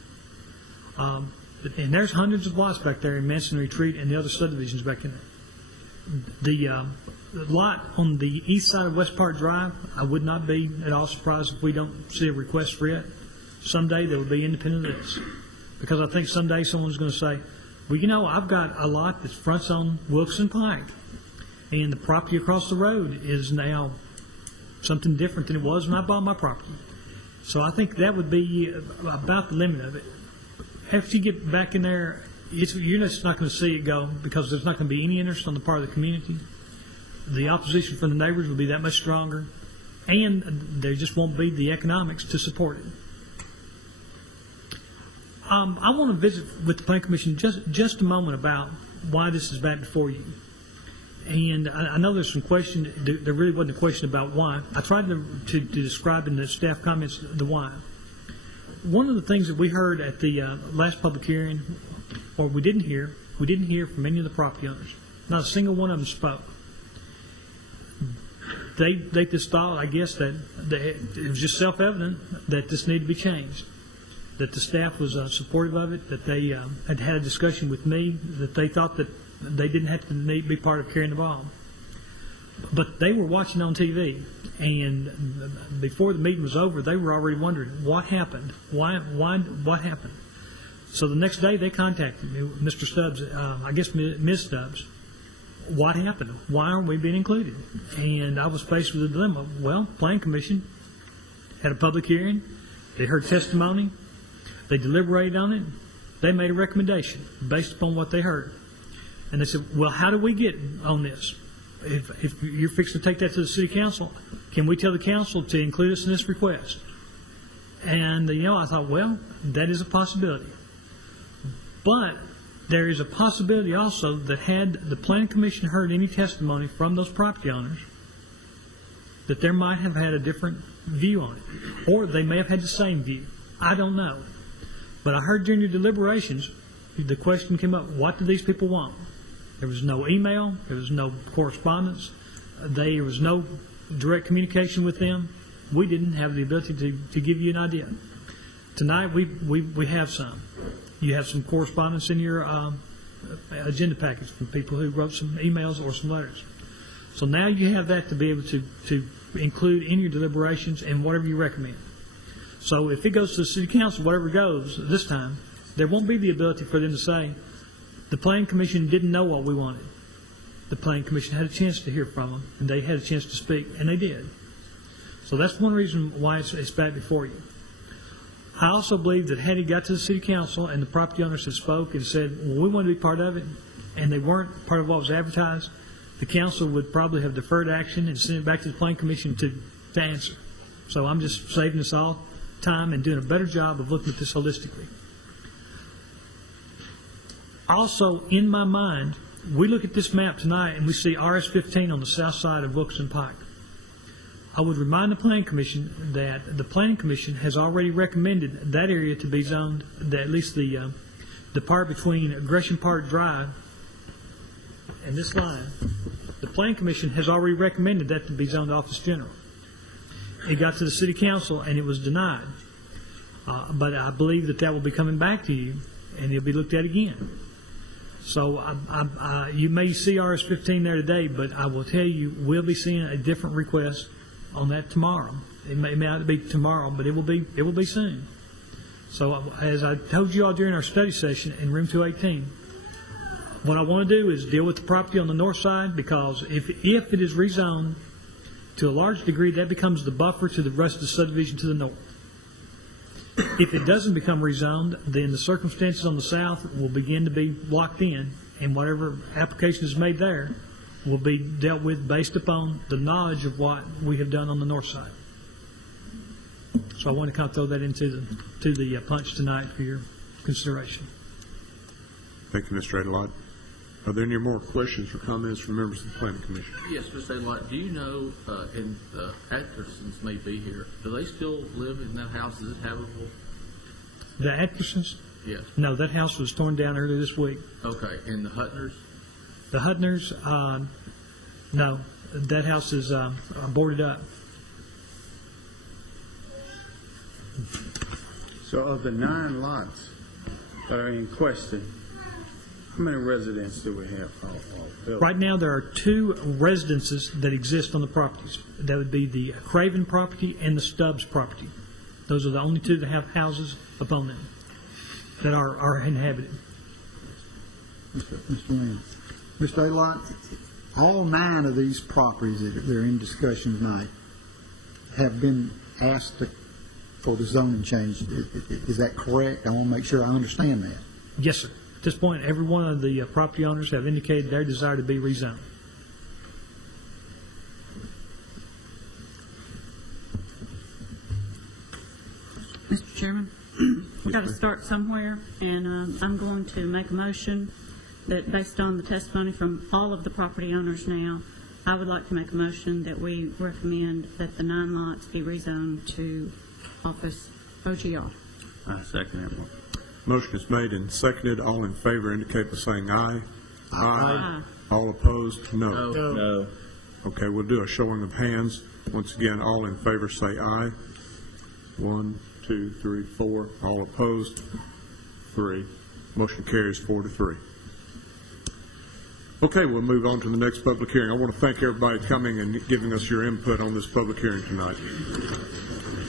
And there's hundreds of lots back there in Manson Retreat and the other subdivisions back in there. The lot on the east side of West Park Drive, I would not be at all surprised if we don't see a request for it. Someday there will be independent of this. Because I think someday someone's going to say, well, you know, I've got a lot that fronts on Wilkinson Pike, and the property across the road is now something different than it was when I bought my property. So I think that would be about the limit of it. After you get back in there, you're just not going to see it go because there's not going to be any interest on the part of the community. The opposition from the neighbors will be that much stronger, and there just won't be the economics to support it. I want to visit with the Planning Commission just a moment about why this is back before you. And I know there's some question. There really wasn't a question about why. I tried to describe in the staff comments the why. One of the things that we heard at the last public hearing, or we didn't hear from any of the property owners. Not a single one of them spoke. They just thought, I guess, that it was just self-evident that this needed to be changed. That the staff was supportive of it, that they had a discussion with me, that they thought that they didn't have to be part of carrying the ball. But they were watching on TV, and before the meeting was over, they were already wondering, what happened? What happened? So the next day they contacted me, Mr. Stubbs, I guess Ms. Stubbs. What happened? Why aren't we being included? And I was faced with a dilemma. Well, Planning Commission had a public hearing. They heard testimony. They deliberated on it. They made a recommendation based upon what they heard. And they said, well, how do we get on this? If you're fixing to take that to the city council, can we tell the council to include us in this request? And, I thought, well, that is a possibility. But there is a possibility also that had the Planning Commission heard any testimony from those property owners, that there might have had a different view on it. Or they may have had the same view. I don't know. But I heard during your deliberations, the question came up, what do these people want? There was no email. There was no correspondence. There was no direct communication with them. We didn't have the ability to give you an idea. Tonight, we have some. You have some correspondence in your agenda package from people who wrote some emails or some letters. So now you have that to be able to include in your deliberations and whatever you recommend. So if it goes to the city council, whatever goes this time, there won't be the ability for them to say, the Planning Commission didn't know what we wanted. The Planning Commission had a chance to hear from them, and they had a chance to speak, and they did. So that's one reason why it's back before you. I also believe that had it got to the city council and the property owners had spoke and said, well, we want to be part of it, and they weren't part of what was advertised, the council would probably have deferred action and sent it back to the Planning Commission to answer. So I'm just saving us all time and doing a better job of looking at this holistically. Also, in my mind, we look at this map tonight and we see RS-15 on the south side of Wilkinson Pike. I would remind the Planning Commission that the Planning Commission has already recommended that area to be zoned, that at least the part between Gresham Park Drive and this line, the Planning Commission has already recommended that to be zoned Office General. It got to the City Council and it was denied. But I believe that will be coming back to you and it'll be looked at again. So you may see RS-15 there today, but I will tell you we'll be seeing a different request on that tomorrow. It may not be tomorrow, but it will be soon. So as I told you all during our study session in room 218, what I want to do is deal with the property on the north side, because if it is rezoned, to a large degree that becomes the buffer to the rest of the subdivision to the north. If it doesn't become rezoned, then the circumstances on the south will begin to be locked in, and whatever application is made there will be dealt with based upon the knowledge of what we have done on the north side. So I want to kind of throw that into the punch tonight for your consideration. Thank you, Mr. Adelot. Are there any more questions or comments from members of the Planning Commission? Yes, Mr. Adelot, do you know, and the Atkinsons may be here, do they still live in that house? Is it habitable? The Atkinsons? Yes. No, that house was torn down earlier this week. Okay, and the Hutners? The Hutners, no, that house is boarded up. So of the 9 lots that are in question, how many residents do we have? Right now, there are 2 residences that exist on the properties. That would be the Craven property and the Stubbs property. Those are the only 2 that have houses upon them that are inhabited. Mr. Lynn. Mr. Adelot, all 9 of these properties that are in discussion tonight, have been asked for the zoning change. Is that correct? I want to make sure I understand that. Yes, sir. At this point, every one of the property owners have indicated their desire to be rezoned. Mr. Chairman, we've got to start somewhere, and I'm going to make a motion that, based on the testimony from all of the property owners now, I would like to make a motion that we recommend that the 9 lots be rezoned to office OGR. I second that one. Motion is made and seconded. All in favor indicate by saying aye. Aye. All opposed, no. No. Okay, we'll do a showing of hands. Once again, all in favor say aye. 1, 2, 3, 4. All opposed, 3. Motion carries 4-3. Okay, we'll move on to the next public hearing. I want to thank everybody coming and giving us your input on this public hearing tonight.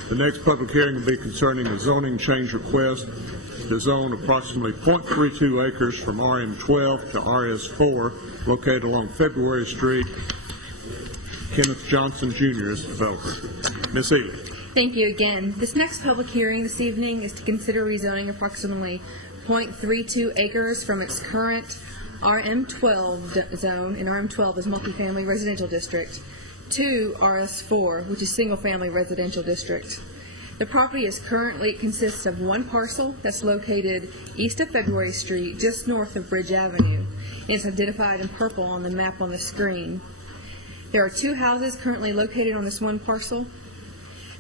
The next public hearing will be concerning a zoning change request to zone approximately .32 acres from RM12 to RS4 located along February Street. Kenneth Johnson Jr. is the developer. Ms. Ely. Thank you again. This next public hearing this evening is to consider rezoning approximately .32 acres from its current RM12 zone, and RM12 is multifamily residential district, to RS4, which is single-family residential district. The property consists of one parcel that's located east of February Street, just north of Bridge Avenue. It's identified in purple on the map on the screen. There are 2 houses currently located on this one parcel.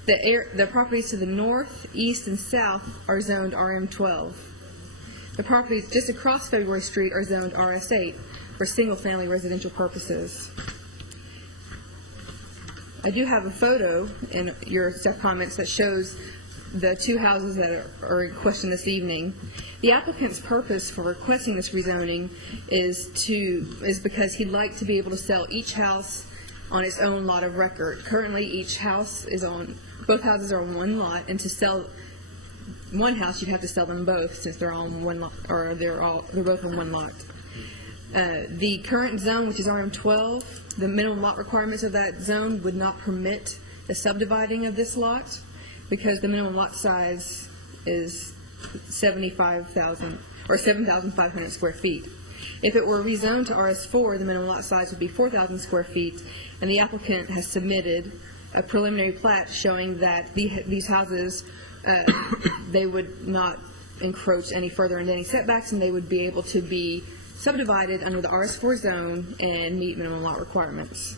The properties to the north, east, and south are zoned RM12. The properties just across February Street are zoned RS8 for single-family residential purposes. I do have a photo in your staff comments that shows the 2 houses that are in question this evening. The applicant's purpose for requesting this rezoning is because he'd like to be able to sell each house on its own lot of record. Currently, both houses are on one lot, and to sell one house, you'd have to sell them both since they're on one lot, or they're both on one lot. The current zone, which is RM12, the minimum lot requirements of that zone would not permit the subdividing of this lot because the minimum lot size is 75,000 or 7,500 square feet. If it were rezoned to RS4, the minimum lot size would be 4,000 square feet, and the applicant has submitted a preliminary plat showing that these houses they would not encroach any further into any setbacks, and they would be able to be subdivided under the RS4 zone and meet minimum lot requirements.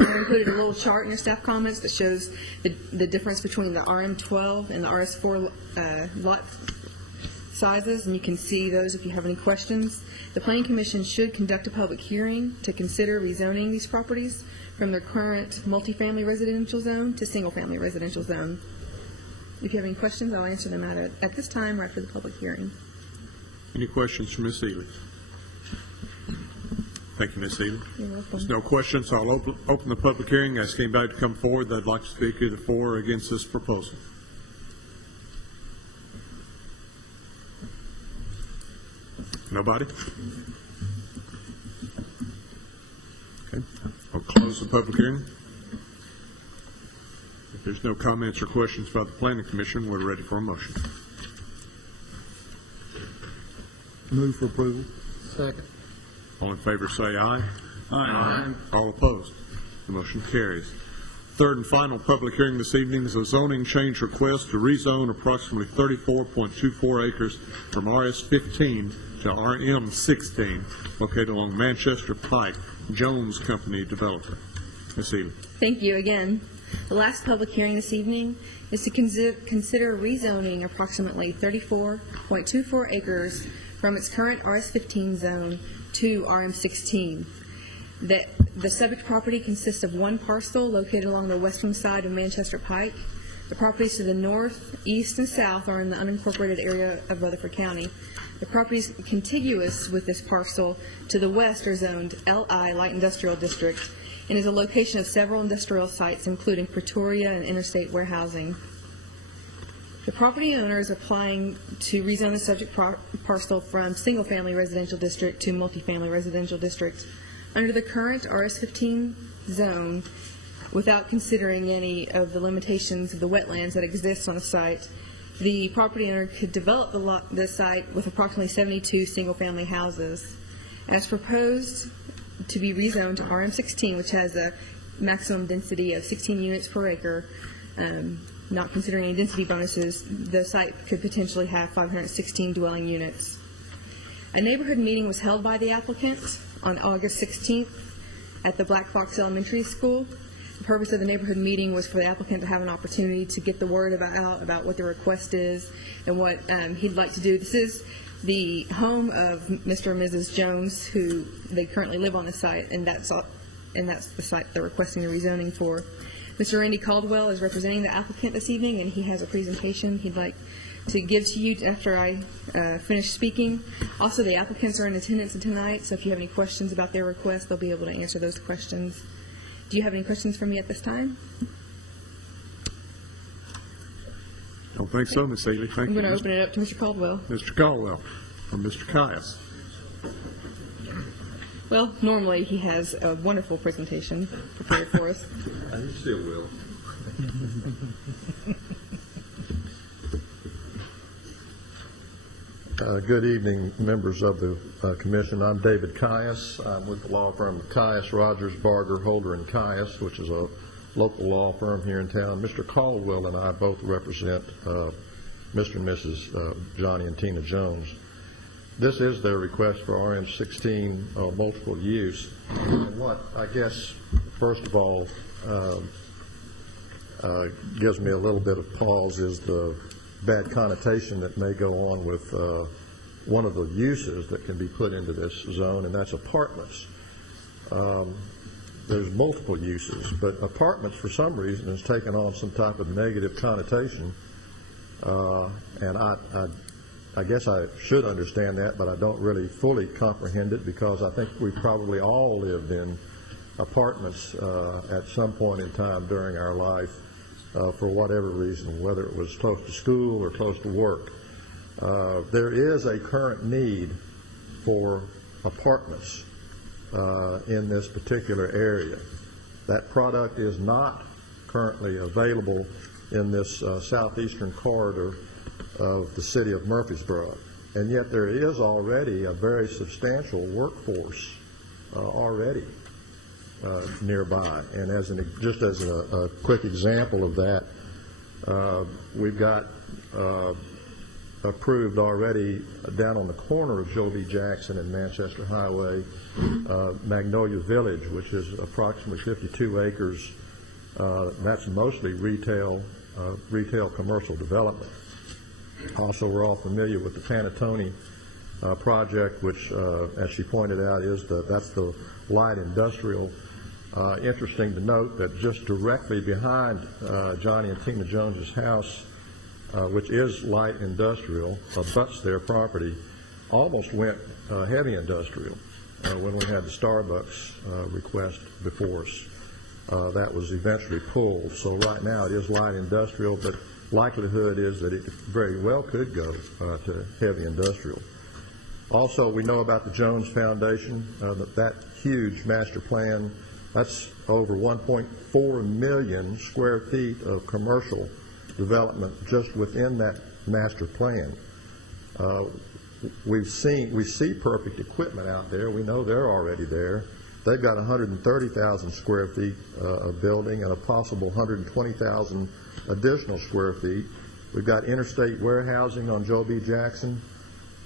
I included a little chart in your staff comments that shows the difference between the RM12 and the RS4 lot sizes, and you can see those if you have any questions. The Planning Commission should conduct a public hearing to consider rezoning these properties from their current multifamily residential zone to single-family residential zone. If you have any questions, I'll answer them at this time or after the public hearing. Any questions for Ms. Ely? Thank you, Ms. Ely. You're welcome. There's no questions. I'll open the public hearing. Ask anybody to come forward that'd like to speak either for or against this proposal. Nobody? Okay. I'll close the public hearing. If there's no comments or questions by the Planning Commission, we're ready for a motion. Move for approval. Second. All in favor say aye. Aye. All opposed. The motion carries. Third and final public hearing this evening is a zoning change request to rezone approximately 34.24 acres from RS15 to RM16, located along Manchester Pike, Jones Company developer. Ms. Ely. Thank you again. The last public hearing this evening is to consider rezoning approximately 34.24 acres from its current RS15 zone to RM16. The subject property consists of one parcel located along the western side of Manchester Pike. The properties to the north, east, and south are in the unincorporated area of Rutherford County. The properties contiguous with this parcel to the west are zoned LI, Light Industrial District, and is a location of several industrial sites, including Pretoria and interstate warehousing. The property owner is applying to rezone the subject parcel from single-family residential district to multifamily residential district. Under the current RS15 zone, without considering any of the limitations of the wetlands that exist on the site. The property owner could develop the site with approximately 72 single-family houses, and it's proposed to be rezoned to RM16, which has a maximum density of 16 units per acre. Not considering any density bonuses, the site could potentially have 516 dwelling units. A neighborhood meeting was held by the applicant on August 16th at the Black Fox Elementary School. The purpose of the neighborhood meeting was for the applicant to have an opportunity to get the word about what the request is and what he'd like to do. This is the home of Mr. and Mrs. Jones, who they currently live on the site, and that's the site they're requesting the rezoning for. Mr. Randy Caldwell is representing the applicant this evening, and he has a presentation he'd like to give to you after I finish speaking. Also, the applicants are in attendance tonight, so if you have any questions about their request, they'll be able to answer those questions. Do you have any questions for me at this time? Don't think so, Ms. Ely. Thank you. I'm going to open it up to Mr. Caldwell. Mr. Caldwell, or Mr. Caius. Well, normally he has a wonderful presentation prepared for us. You still will. Good evening, members of the commission. I'm David Caius. I'm with the law firm Caius, Rogers, Barger, Holder, and Caius, which is a local law firm here in town. Mr. Caldwell and I both represent Mr. and Mrs. Johnny and Tina Jones. This is their request for RM16 multiple use. And what I guess, first of all, gives me a little bit of pause is the bad connotation that may go on with one of the uses that can be put into this zone, and that's apartments. There's multiple uses, but apartments for some reason has taken on some type of negative connotation, and I guess I should understand that, but I don't really fully comprehend it, because I think we probably all lived in apartments at some point in time during our life for whatever reason, whether it was close to school or close to work. There is a current need for apartments in this particular area. That product is not currently available in this southeastern corridor of the city of Murfreesboro, and yet there is already a very substantial workforce already nearby. And just as a quick example of that, we've got approved already down on the corner of Joe B. Jackson and Manchester Highway, Magnolia Village, which is approximately 52 acres. That's mostly retail commercial development. Also, we're all familiar with the Panattoni project, which, as she pointed out, that's the light industrial. Interesting to note that just directly behind Johnny and Tina Jones's house, which is light industrial, abuts their property, almost went heavy industrial when we had the Starbucks request before us. That was eventually pulled. So right now it is light industrial, but likelihood is that it very well could go to heavy industrial. Also, we know about the Jones Foundation, that huge master plan. That's over 1.4 million square feet of commercial development just within that master plan. We see Perfect Equipment out there. We know they're already there. They've got 130,000 square feet of building and a possible 120,000 additional square feet. We've got Interstate Warehousing on Joe B. Jackson,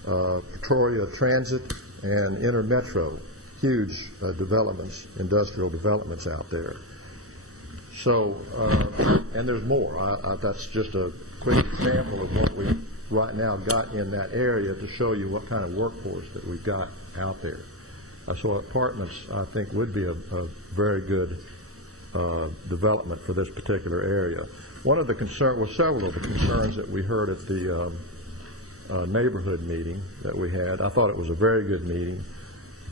Pretoria Transit, and Intermetro. Huge developments, industrial developments out there. So, and there's more. That's just a quick example of what we right now got in that area to show you what kind of workforce that we've got out there. So apartments, I think, would be a very good development for this particular area. One of the several of the concerns that we heard at the neighborhood meeting that we had, I thought it was a very good meeting.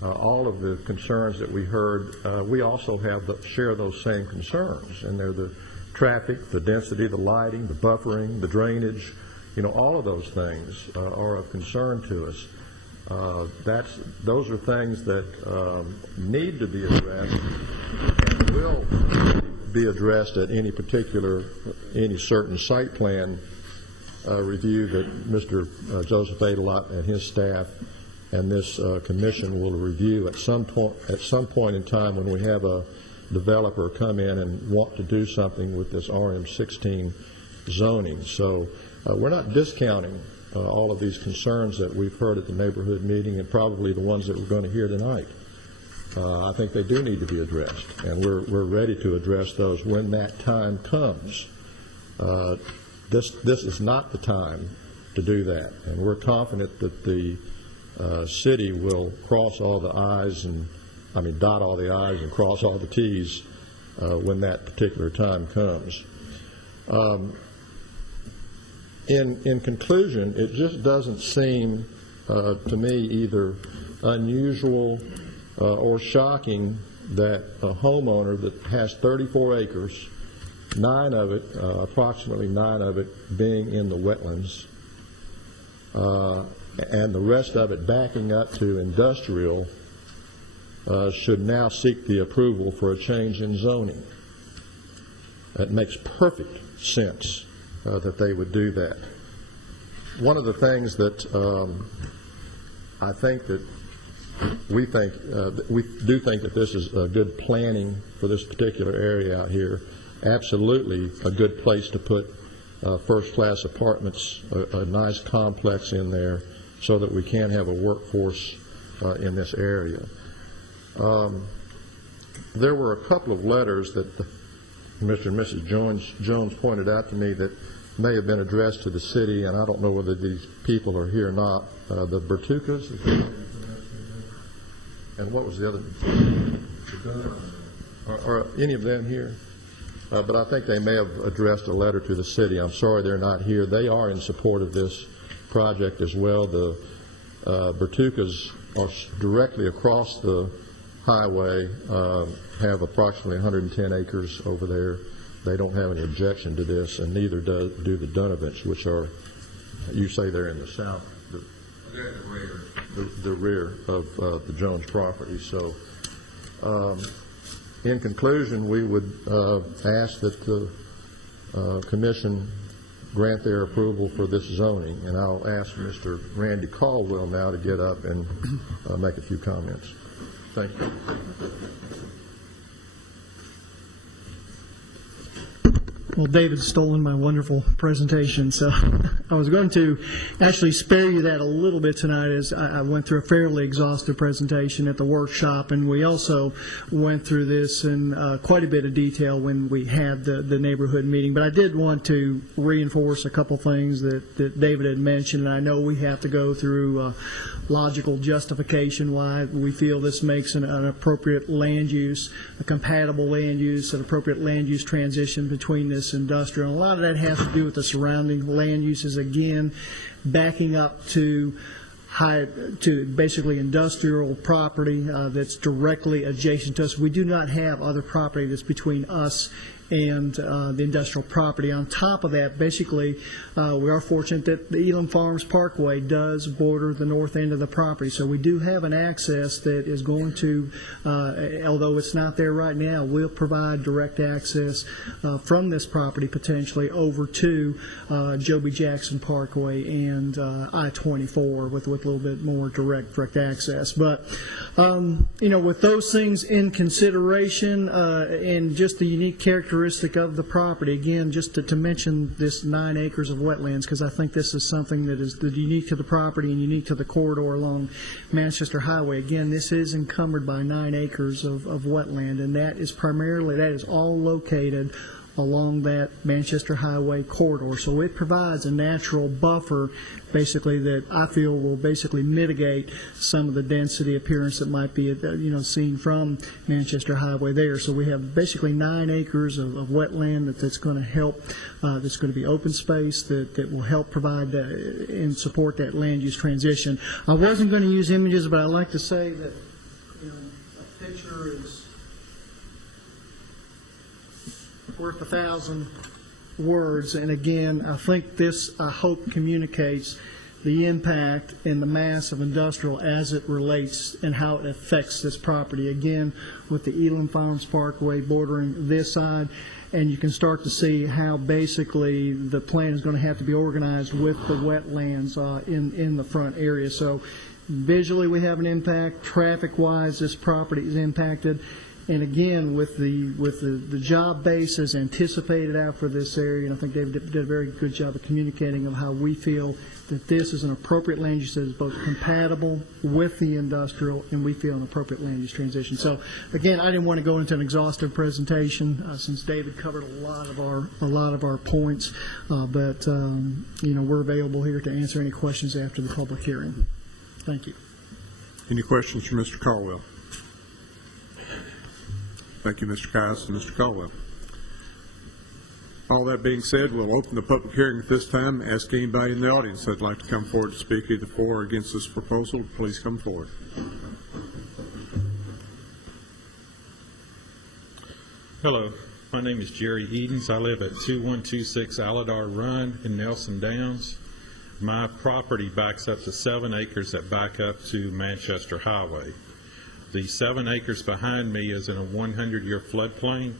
All of the concerns that we heard, we also share those same concerns, and they're the traffic, the density, the lighting, the buffering, the drainage. All of those things are of concern to us. Those are things that need to be addressed and will be addressed at any certain site plan review that Mr. Joseph Adelot and his staff and this commission will review at some point in time when we have a developer come in and want to do something with this RM16 zoning. So we're not discounting all of these concerns that we've heard at the neighborhood meeting and probably the ones that we're going to hear tonight. I think they do need to be addressed, and we're ready to address those when that time comes. This is not the time to do that, and we're confident that the city will cross all the I's dot all the I's and cross all the T's when that particular time comes. In conclusion, it just doesn't seem to me either unusual or shocking that a homeowner that has 34 acres, approximately 9 of it being in the wetlands, and the rest of it backing up to industrial, should now seek the approval for a change in zoning. It makes perfect sense that they would do that. One of the things that I think that we do think that this is a good planning for this particular area out here. Absolutely a good place to put first-class apartments, a nice complex in there so that we can have a workforce in this area. There were a couple of letters that Mr. and Mrs. Jones pointed out to me that may have been addressed to the city, and I don't know whether these people are here or not. The Bertucas, and what was the other? Are any of them here? But I think they may have addressed a letter to the city. I'm sorry they're not here. They are in support of this project as well. The Bertucas are directly across the highway, have approximately 110 acres over there. They don't have any objection to this, and neither do the Dunovants, which are, you say they're in the south. They're in the rear. The rear of the Jones property. So, in conclusion, we would ask that the commission grant their approval for this zoning, and I'll ask Mr. Randy Caldwell now to get up and make a few comments. Thank you. Well, David's stolen my wonderful presentation, so I was going to actually spare you that a little bit tonight, as I went through a fairly exhaustive presentation at the workshop, and we also went through this in quite a bit of detail when we had the neighborhood meeting. But I did want to reinforce a couple things that David had mentioned, and I know we have to go through logical justification why we feel this makes an appropriate land use, a compatible land use, an appropriate land use transition between this industrial. And a lot of that has to do with the surrounding land uses, again, backing up to basically industrial property that's directly adjacent to us. We do not have other property that's between us and the industrial property. On top of that, basically, we are fortunate that the Elam Farms Parkway does border the north end of the property. So we do have an access that is going to, although it's not there right now, will provide direct access from this property potentially over to Joby Jackson Parkway and I-24 with a little bit more direct access. But, with those things in consideration and just the unique characteristic of the property, again, just to mention this 9 acres of wetlands, because I think this is something that is unique to the property and unique to the corridor along Manchester Highway. Again, this is encumbered by 9 acres of wetland, and that is all located along that Manchester Highway corridor. So it provides a natural buffer, basically, that I feel will basically mitigate some of the density appearance that might be, seen from Manchester Highway there. So we have basically 9 acres of wetland that's going to help, that's going to be open space that will help provide and support that land use transition. I wasn't going to use images, but I'd like to say that a picture is worth 1,000 words, and again, I think this, I hope, communicates the impact and the mass of industrial as it relates and how it affects this property. Again, with the Elam Farms Parkway bordering this side, and you can start to see how basically the plan is going to have to be organized with the wetlands in the front area. So visually we have an impact. Traffic-wise, this property is impacted. And again, with the job base as anticipated out for this area, and I think David did a very good job of communicating of how we feel that this is an appropriate land use that is both compatible with the industrial, and we feel an appropriate land use transition. So again, I didn't want to go into an exhaustive presentation since David covered a lot of our points, but we're available here to answer any questions after the public hearing. Thank you. Any questions for Mr. Caldwell? Thank you, Mr. Kies and Mr. Caldwell. All that being said, we'll open the public hearing at this time. Ask anybody in the audience that'd like to come forward to speak either for or against this proposal, please come forward. Hello, my name is Jerry Edens. I live at 2126 Aladar Run in Nelson Downs. My property backs up to 7 acres that back up to Manchester Highway. The 7 acres behind me is in a 100-year floodplain,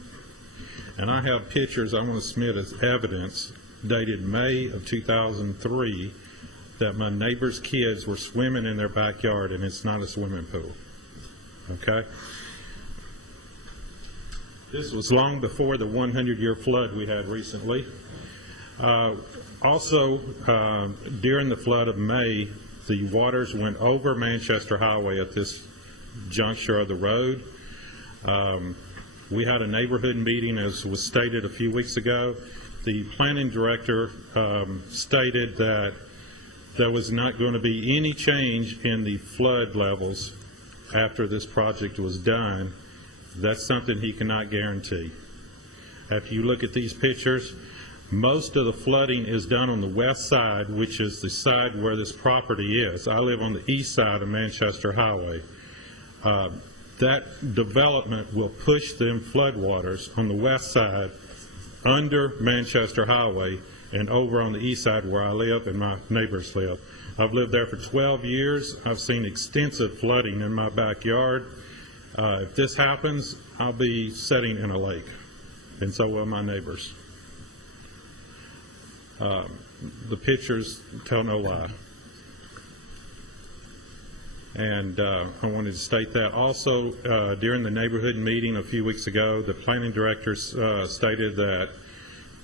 and I have pictures I want to submit as evidence dated May of 2003 that my neighbor's kids were swimming in their backyard, and it's not a swimming pool. Okay? This was long before the 100-year flood we had recently. Also, during the flood of May, the waters went over Manchester Highway at this juncture of the road. We had a neighborhood meeting, as was stated a few weeks ago. The planning director stated that there was not going to be any change in the flood levels after this project was done. That's something he cannot guarantee. If you look at these pictures, most of the flooding is done on the west side, which is the side where this property is. I live on the east side of Manchester Highway. That development will push them floodwaters on the west side under Manchester Highway and over on the east side where I live and my neighbors live. I've lived there for 12 years. I've seen extensive flooding in my backyard. If this happens, I'll be sitting in a lake, and so will my neighbors. The pictures tell no lie. And I wanted to state that. Also, during the neighborhood meeting a few weeks ago, the planning director stated that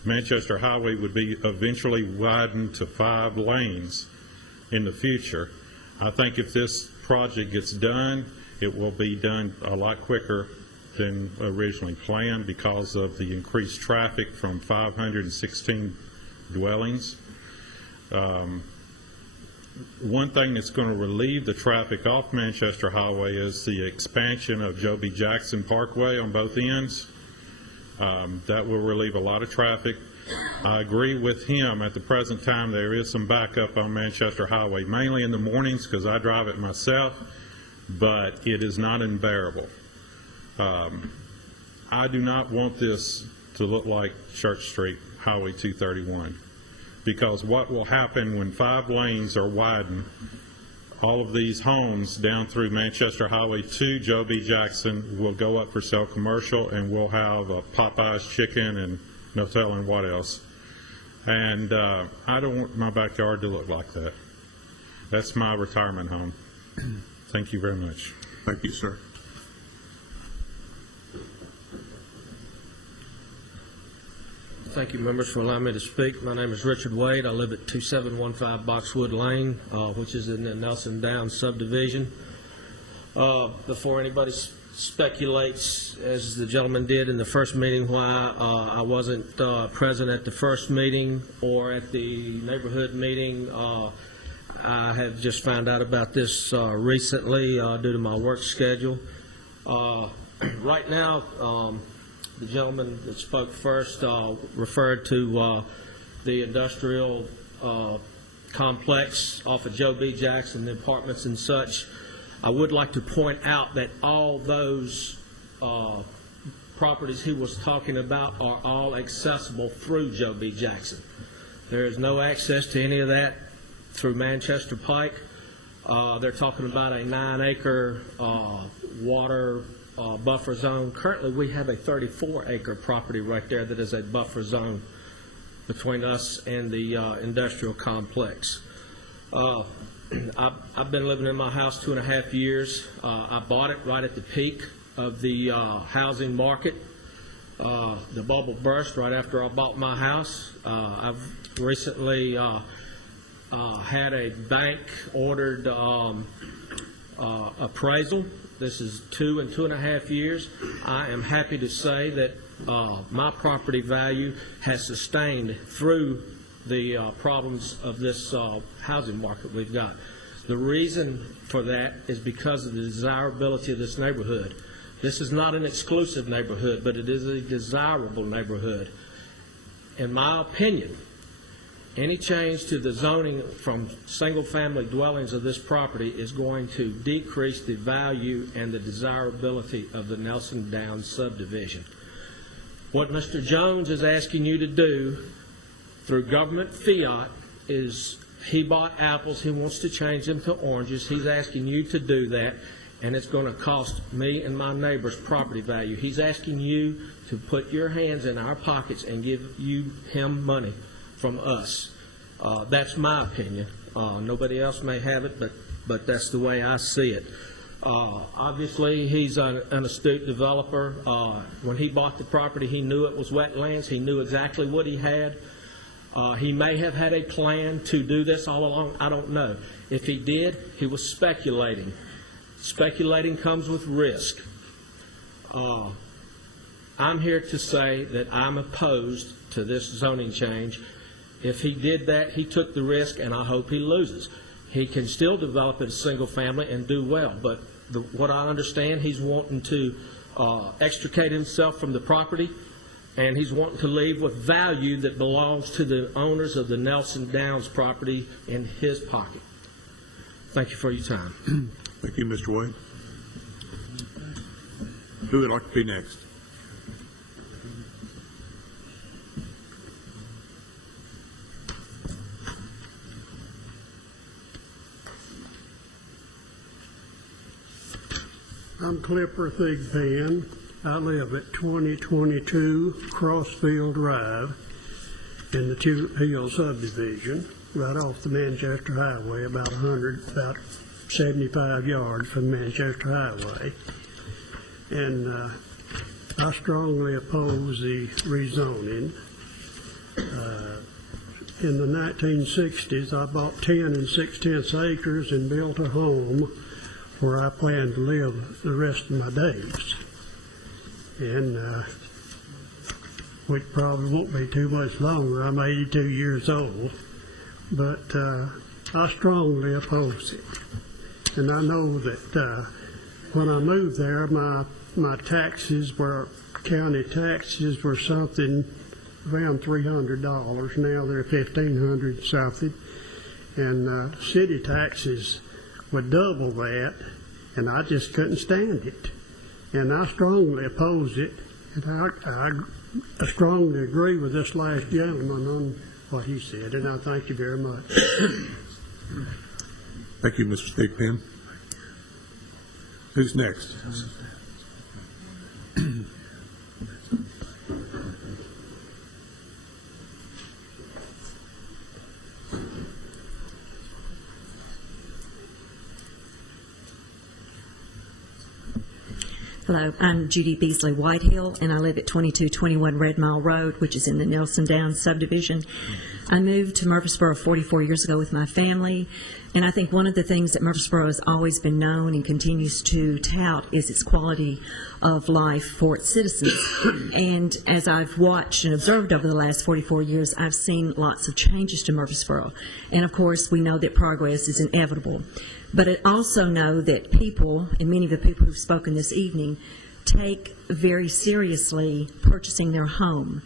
Manchester Highway would be eventually widened to 5 lanes in the future. I think if this project gets done, it will be done a lot quicker than originally planned because of the increased traffic from 516 dwellings. One thing that's going to relieve the traffic off Manchester Highway is the expansion of Joe B. Jackson Parkway on both ends. That will relieve a lot of traffic. I agree with him. At the present time, there is some backup on Manchester Highway, mainly in the mornings because I drive it myself, but it is not unbearable. I do not want this to look like Church Street, Highway 231. Because what will happen when 5 lanes are widened, all of these homes down through Manchester Highway to Joe B. Jackson will go up for sale commercial, and we'll have a Popeye's chicken and no telling what else. And I don't want my backyard to look like that. That's my retirement home. Thank you very much. Thank you, sir. Thank you, members, for allowing me to speak. My name is Richard Wade. I live at 2715 Boxwood Lane, which is in the Nelson Downs subdivision. Before anybody speculates, as the gentleman did in the first meeting, why I wasn't present at the first meeting or at the neighborhood meeting, I have just found out about this recently due to my work schedule. Right now, the gentleman that spoke first referred to the industrial complex off of Joe B. Jackson, the apartments and such. I would like to point out that all those properties he was talking about are all accessible through Joe B. Jackson. There is no access to any of that through Manchester Pike. They're talking about a 9-acre water buffer zone. Currently, we have a 34-acre property right there that is a buffer zone between us and the industrial complex. I've been living in my house 2.5 years. I bought it right at the peak of the housing market. The bubble burst right after I bought my house. I've recently had a bank-ordered appraisal. This is 2 and 2.5 years. I am happy to say that my property value has sustained through the problems of this housing market we've got. The reason for that is because of the desirability of this neighborhood. This is not an exclusive neighborhood, but it is a desirable neighborhood. In my opinion, any change to the zoning from single-family dwellings of this property is going to decrease the value and the desirability of the Nelson Downs subdivision. What Mr. Jones is asking you to do through government fiat is he bought apples, he wants to change them to oranges. He's asking you to do that, and it's going to cost me and my neighbor's property value. He's asking you to put your hands in our pockets and give him money from us. That's my opinion. Nobody else may have it, but that's the way I see it. Obviously, he's an astute developer. When he bought the property, he knew it was wetlands. He knew exactly what he had. He may have had a plan to do this all along. I don't know. If he did, he was speculating. Speculating comes with risk. I'm here to say that I'm opposed to this zoning change. If he did that, he took the risk, and I hope he loses. He can still develop it as single family and do well, but what I understand, he's wanting to extricate himself from the property, and he's wanting to leave with value that belongs to the owners of the Nelson Downs property in his pocket. Thank you for your time. Thank you, Mr. Wade. Who would like to be next? I'm Clipper Thigpen. I live at 2022 Crossfield Drive in the Two Hill subdivision, right off the Manchester Highway, about 75 yards from the Manchester Highway. And I strongly oppose the rezoning. In the 1960s, I bought 10 6/10 acres and built a home where I plan to live the rest of my days. And which probably won't be too much longer. I'm 82 years old. But I strongly oppose it. And I know that when I moved there, my taxes were, county taxes were something around $300. Now they're $1,500 something. And city taxes would double that, and I just couldn't stand it. And I strongly oppose it, and I strongly agree with this last gentleman on what he said, and I thank you very much. Thank you, Mr. Thigpen. Who's next? Hello, I'm Judy Beasley Whitehill, and I live at 2221 Red Mile Road, which is in the Nelson Downs subdivision. I moved to Murfreesboro 44 years ago with my family, and I think one of the things that Murfreesboro has always been known and continues to tout is its quality of life for its citizens. And as I've watched and observed over the last 44 years, I've seen lots of changes to Murfreesboro. And of course, we know that progress is inevitable. But I also know that people, and many of the people who've spoken this evening, take very seriously purchasing their home.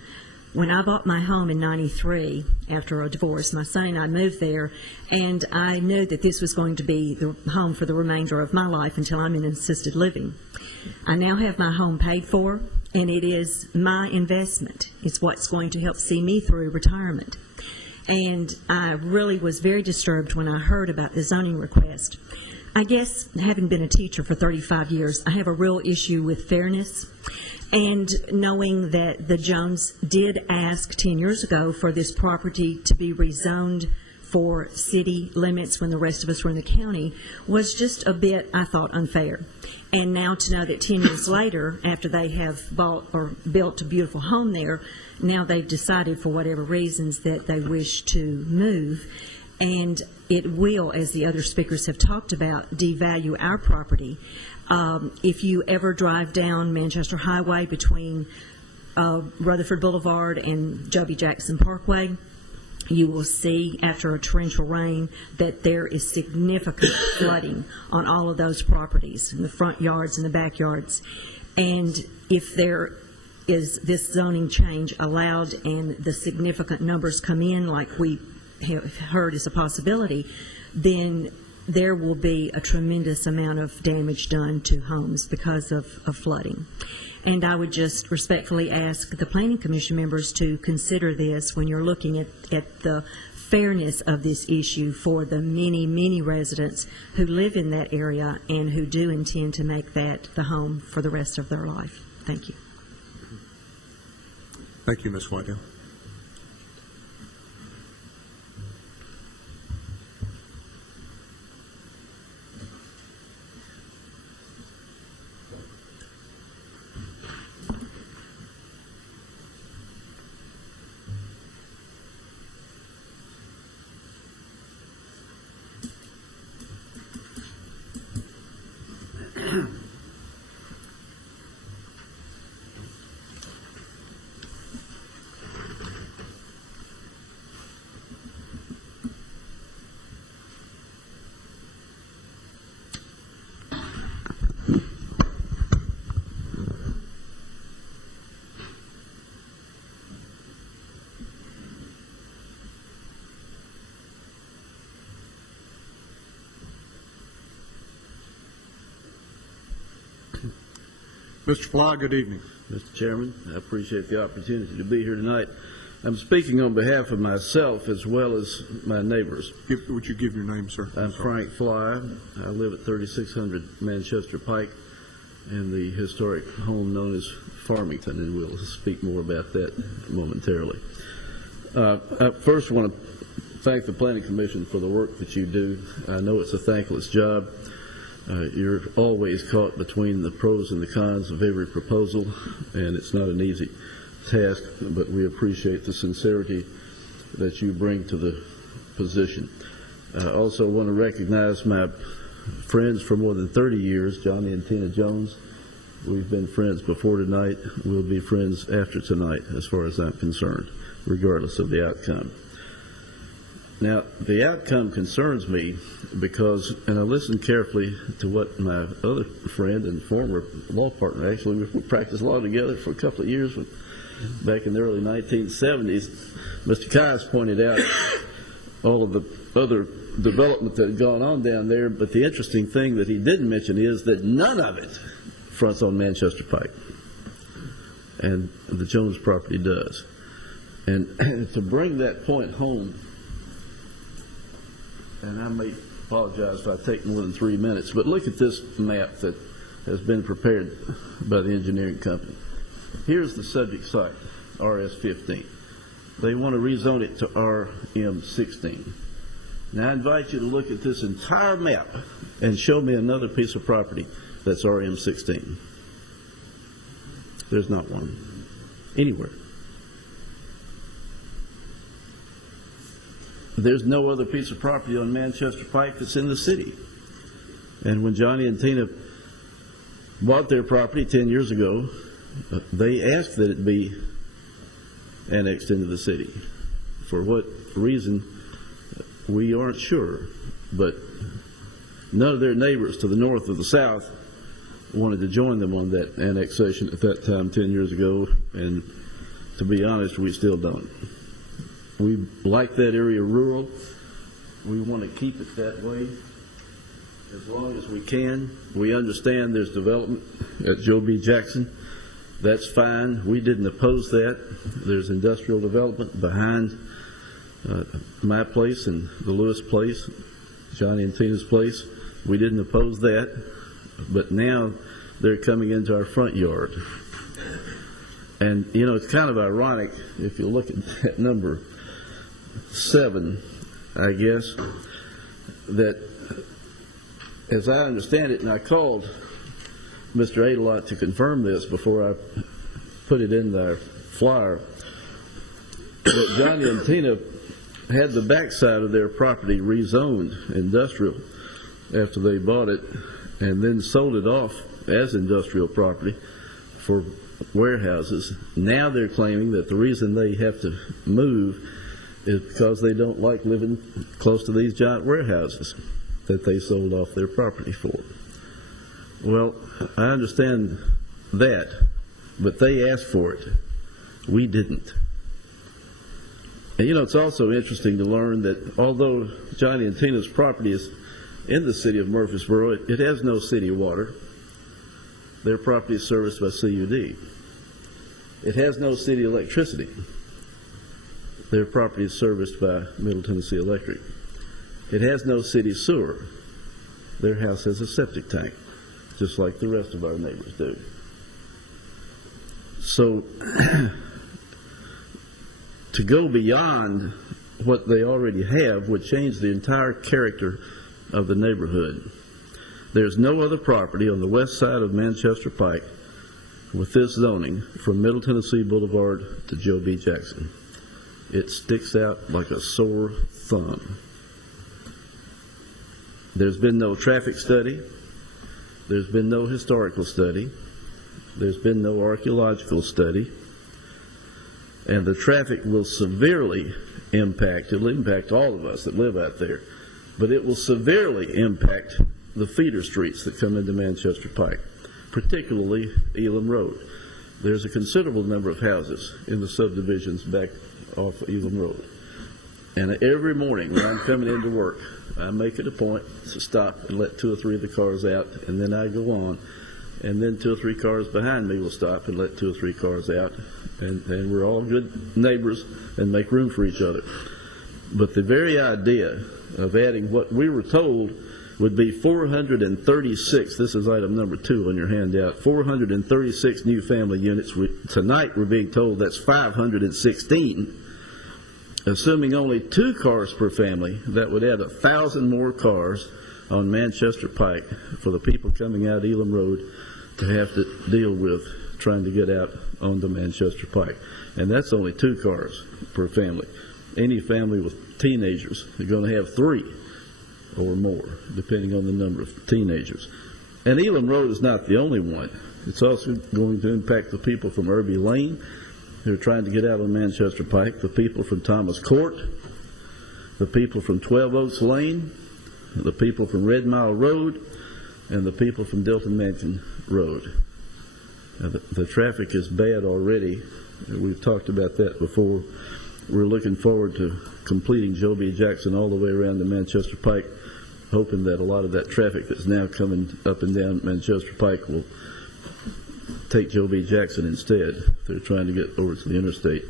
When I bought my home in '93, after a divorce, my son and I moved there, and I knew that this was going to be the home for the remainder of my life until I'm in assisted living. I now have my home paid for, and it is my investment. It's what's going to help see me through retirement. and I really was very disturbed when I heard about the zoning request. I guess, having been a teacher for 35 years, I have a real issue with fairness, and knowing that the Jones did ask 10 years ago for this property to be rezoned for city limits when the rest of us were in the county was just a bit, I thought, unfair. And now to know that 10 years later, after they have bought or built a beautiful home there, now they've decided for whatever reasons that they wish to move. And it will, as the other speakers have talked about, devalue our property. If you ever drive down Manchester Highway between Rutherford Boulevard and Joby Jackson Parkway, you will see after a torrential rain that there is significant flooding on all of those properties, in the front yards and the backyards. And if there is this zoning change allowed and the significant numbers come in like we have heard is a possibility, then there will be a tremendous amount of damage done to homes because of flooding. And I would just respectfully ask the Planning Commission members to consider this when you're looking at the fairness of this issue for the many, many residents who live in that area and who do intend to make that the home for the rest of their life. Thank you. Thank you, Ms. Whitehill. Mr. Fly, good evening. Mr. Chairman, I appreciate the opportunity to be here tonight. I'm speaking on behalf of myself as well as my neighbors. Would you give your name, sir? I'm Frank Fly. I live at 3600 Manchester Pike in the historic home known as Farmington, and we'll speak more about that momentarily. I first want to thank the Planning Commission for the work that you do. I know it's a thankless job. You're always caught between the pros and the cons of every proposal, and it's not an easy task, but we appreciate the sincerity that you bring to the position. I also want to recognize my friends for more than 30 years, Johnny and Tina Jones. We've been friends before tonight. We'll be friends after tonight, as far as I'm concerned, regardless of the outcome. Now, the outcome concerns me because, and I listened carefully to what my other friend and former law partner, actually, we practiced law together for a couple of years back in the early 1970s. Mr. Kies pointed out all of the other development that had gone on down there, but the interesting thing that he didn't mention is that none of it fronts on Manchester Pike, and the Jones property does. And to bring that point home, and I may apologize if I take more than 3 minutes, but look at this map that has been prepared by the engineering company. Here's the subject site, RS-15. They want to rezone it to RM-16. Now I invite you to look at this entire map and show me another piece of property that's RM-16. There's not one anywhere. There's no other piece of property on Manchester Pike that's in the city. And when Johnny and Tina bought their property 10 years ago, they asked that it be annexed into the city. For what reason, we aren't sure. But none of their neighbors to the north or the south wanted to join them on that annexation at that time 10 years ago. And to be honest, we still don't. We like that area rural. We want to keep it that way as long as we can. We understand there's development at Joby Jackson. That's fine. We didn't oppose that. There's industrial development behind my place and the Lewis place, Johnny and Tina's place. We didn't oppose that, but now they're coming into our front yard. And, you know, it's kind of ironic if you look at that number 7, I guess, that as I understand it, and I called Mr. Adelot to confirm this before I put it in the flyer, that Johnny and Tina had the backside of their property rezoned industrial after they bought it and then sold it off as industrial property for warehouses. Now they're claiming that the reason they have to move is because they don't like living close to these giant warehouses that they sold off their property for. Well, I understand that, but they asked for it. We didn't. And you know, it's also interesting to learn that although Johnny and Tina's property is in the city of Murfreesboro, it has no city water. Their property is serviced by CUD. It has no city electricity. Their property is serviced by Middle Tennessee Electric. It has no city sewer. Their house has a septic tank, just like the rest of our neighbors do. So, to go beyond what they already have would change the entire character of the neighborhood. There's no other property on the west side of Manchester Pike with this zoning from Middle Tennessee Boulevard to Joe B. Jackson. It sticks out like a sore thumb. There's been no traffic study. There's been no historical study. There's been no archaeological study. And the traffic will severely impact, it'll impact all of us that live out there, but it will severely impact the feeder streets that come into Manchester Pike, particularly Elam Road. There's a considerable number of houses in the subdivisions back off Elam Road. And every morning when I'm coming into work, I make it a point to stop and let 2 or 3 of the cars out, and then I go on. And then 2 or 3 cars behind me will stop and let 2 or 3 cars out. And we're all good neighbors and make room for each other. But the very idea of adding what we were told would be 436, this is item number 2 on your handout, 436 new family units. Tonight we're being told that's 516. Assuming only 2 cars per family, that would add 1,000 more cars on Manchester Pike for the people coming out Elam Road to have to deal with trying to get out onto Manchester Pike. And that's only 2 cars per family. Any family with teenagers are going to have 3 or more, depending on the number of teenagers. And Elam Road is not the only one. It's also going to impact the people from Irby Lane who are trying to get out on Manchester Pike, the people from Thomas Court, the people from 12 Oaks Lane, the people from Red Mile Road, and the people from Dilton Mansion Road. The traffic is bad already. We've talked about that before. We're looking forward to completing Joe B. Jackson all the way around to Manchester Pike, hoping that a lot of that traffic that's now coming up and down Manchester Pike will take Joe B. Jackson instead. They're trying to get over to the interstate.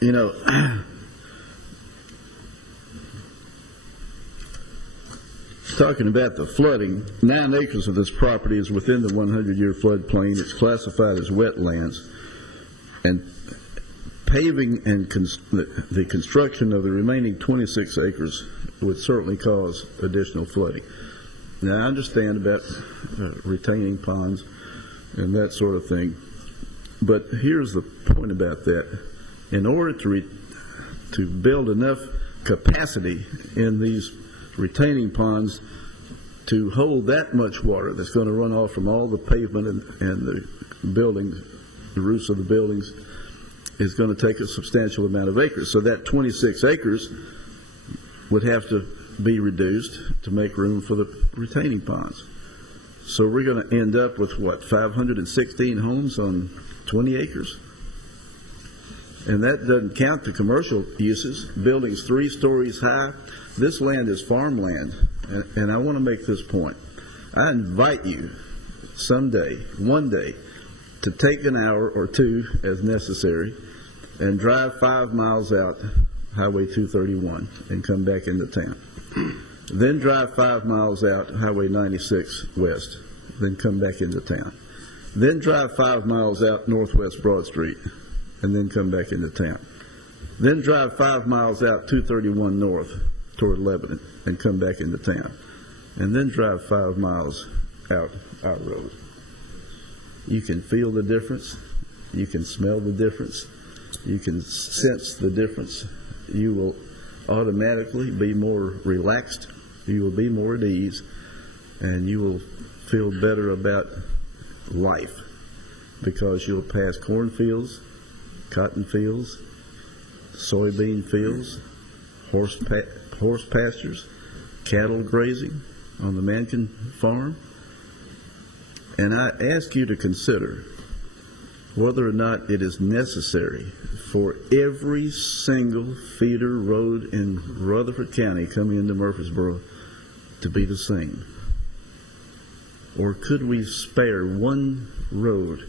You know, talking about the flooding, 9 acres of this property is within the 100-year floodplain. It's classified as wetlands. And paving and the construction of the remaining 26 acres would certainly cause additional flooding. Now, I understand about retaining ponds and that sort of thing, but here's the point about that. In order to build enough capacity in these retaining ponds to hold that much water that's going to run off from all the pavement and the buildings, the roofs of the buildings, is going to take a substantial amount of acres. So that 26 acres would have to be reduced to make room for the retaining ponds. So we're going to end up with, what, 516 homes on 20 acres? And that doesn't count the commercial uses, buildings 3 stories high. This land is farmland, and I want to make this point. I invite you someday, one day, to take an hour or 2 as necessary and drive 5 miles out Highway 231 and come back into town. Then drive 5 miles out Highway 96 west, then come back into town. Then drive 5 miles out Northwest Broad Street and then come back into town. Then drive 5 miles out 231 north toward Lebanon and come back into town. And then drive 5 miles out our road. You can feel the difference. You can smell the difference. You can sense the difference. You will automatically be more relaxed. You will be more at ease. And you will feel better about life because you'll pass cornfields, cotton fields, soybean fields, horse pastures, cattle grazing on the Mankin farm. And I ask you to consider whether or not it is necessary for every single feeder road in Rutherford County coming into Murfreesboro to be the same. Or could we spare one road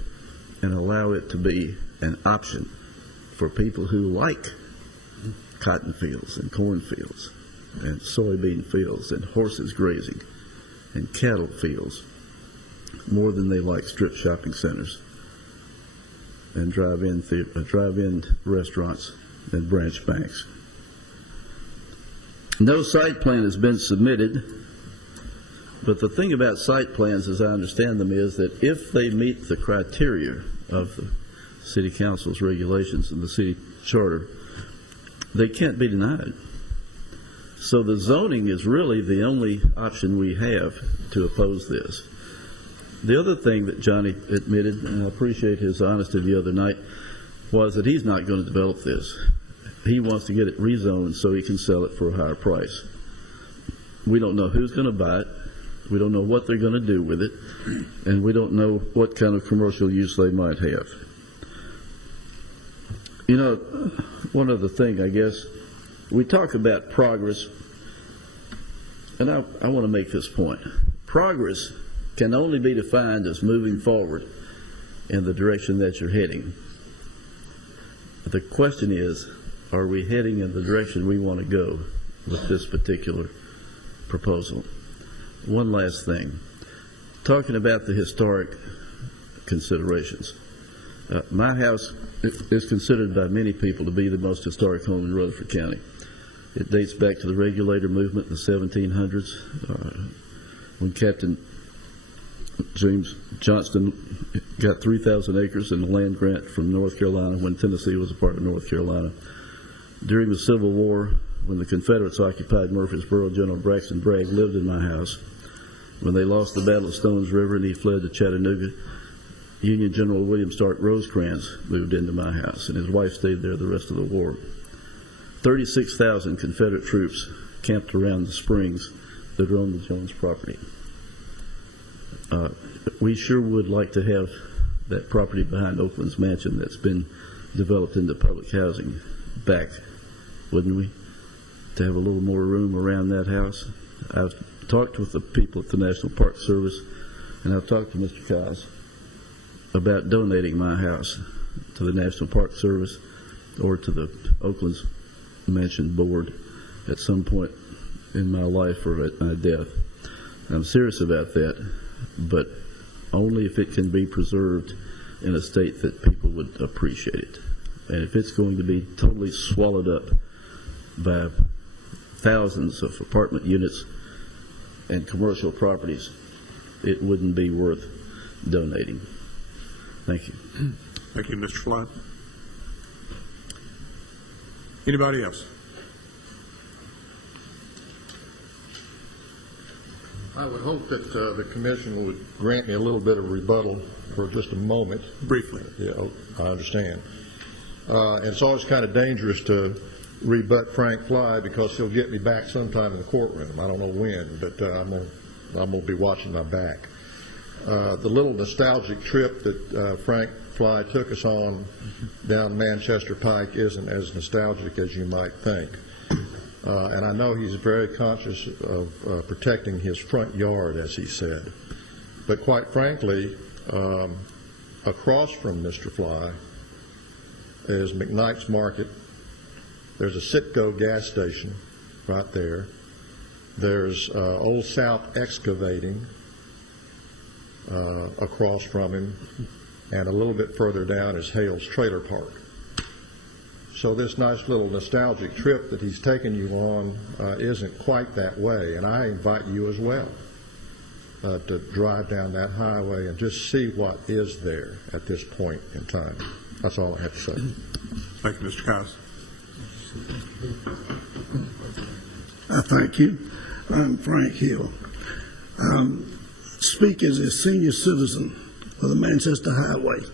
and allow it to be an option for people who like cotton fields and cornfields and soybean fields and horses grazing and cattle fields more than they like strip shopping centers and drive-in restaurants and branch banks. No site plan has been submitted, but the thing about site plans, as I understand them, is that if they meet the criteria of the City Council's regulations and the city charter, they can't be denied. So the zoning is really the only option we have to oppose this. The other thing that Johnny admitted, and I appreciate his honesty the other night, was that he's not going to develop this. He wants to get it rezoned so he can sell it for a higher price. We don't know who's going to buy it. We don't know what they're going to do with it. And we don't know what kind of commercial use they might have. You know, one other thing, I guess, we talk about progress, and I want to make this point. Progress can only be defined as moving forward in the direction that you're heading. The question is, are we heading in the direction we want to go with this particular proposal? One last thing. Talking about the historic considerations. My house is considered by many people to be the most historic home in Rutherford County. It dates back to the regulator movement in the 1700s, when Captain James Johnston got 3,000 acres in a land grant from North Carolina when Tennessee was a part of North Carolina. During the Civil War, when the Confederates occupied Murfreesboro, General Braxton Bragg lived in my house. When they lost the Battle of Stones River and he fled to Chattanooga, Union General William Stark Rosecrans moved into my house, and his wife stayed there the rest of the war. 36,000 Confederate troops camped around the springs that are on the Jones property. We sure would like to have that property behind Oakland's mansion that's been developed into public housing back, wouldn't we? To have a little more room around that house. I've talked with the people at the National Park Service, and I've talked to Mr. Kaz about donating my house to the National Park Service or to the Oakland's Mansion Board at some point in my life or at my death. I'm serious about that, but only if it can be preserved in a state that people would appreciate it. And if it's going to be totally swallowed up by thousands of apartment units and commercial properties, it wouldn't be worth donating. Thank you. Thank you, Mr. Fly. Anybody else? I would hope that the commission would grant me a little bit of rebuttal for just a moment. Briefly. Yeah, I understand. It's always kind of dangerous to rebut Frank Fly because he'll get me back sometime in the courtroom. I don't know when, but I'm going to be watching my back. The little nostalgic trip that Frank Fly took us on down Manchester Pike isn't as nostalgic as you might think. And I know he's very conscious of protecting his front yard, as he said. But quite frankly, across from Mr. Fly is McKnight's Market. There's a Citgo gas station right there. There's Old South Excavating across from him, and a little bit further down is Hale's Trailer Park. So this nice little nostalgic trip that he's taken you on isn't quite that way, and I invite you as well to drive down that highway and just see what is there at this point in time. That's all I have to say. Thank you, Mr. Cox. Thank you. I'm Frank Hill. Speak as a senior citizen of the Manchester Highway.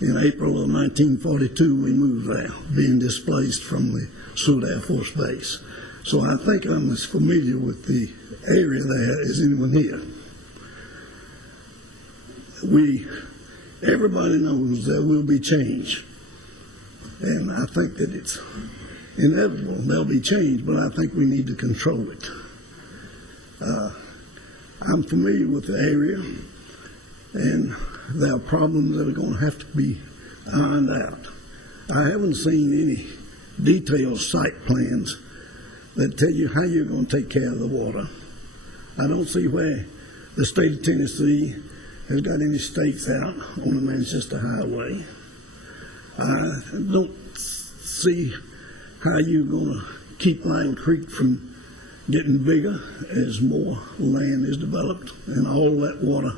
In April of 1942, we moved there, being displaced from the Seward Air Force Base. So I think I'm as familiar with the area there as anyone here. Everybody knows there will be change. And I think that it's inevitable there'll be change, but I think we need to control it. I'm familiar with the area, and there are problems that are going to have to be ironed out. I haven't seen any detailed site plans that tell you how you're going to take care of the water. I don't see where the state of Tennessee has got any stakes out on the Manchester Highway. I don't see how you're going to keep Lime Creek from getting bigger as more land is developed and all that water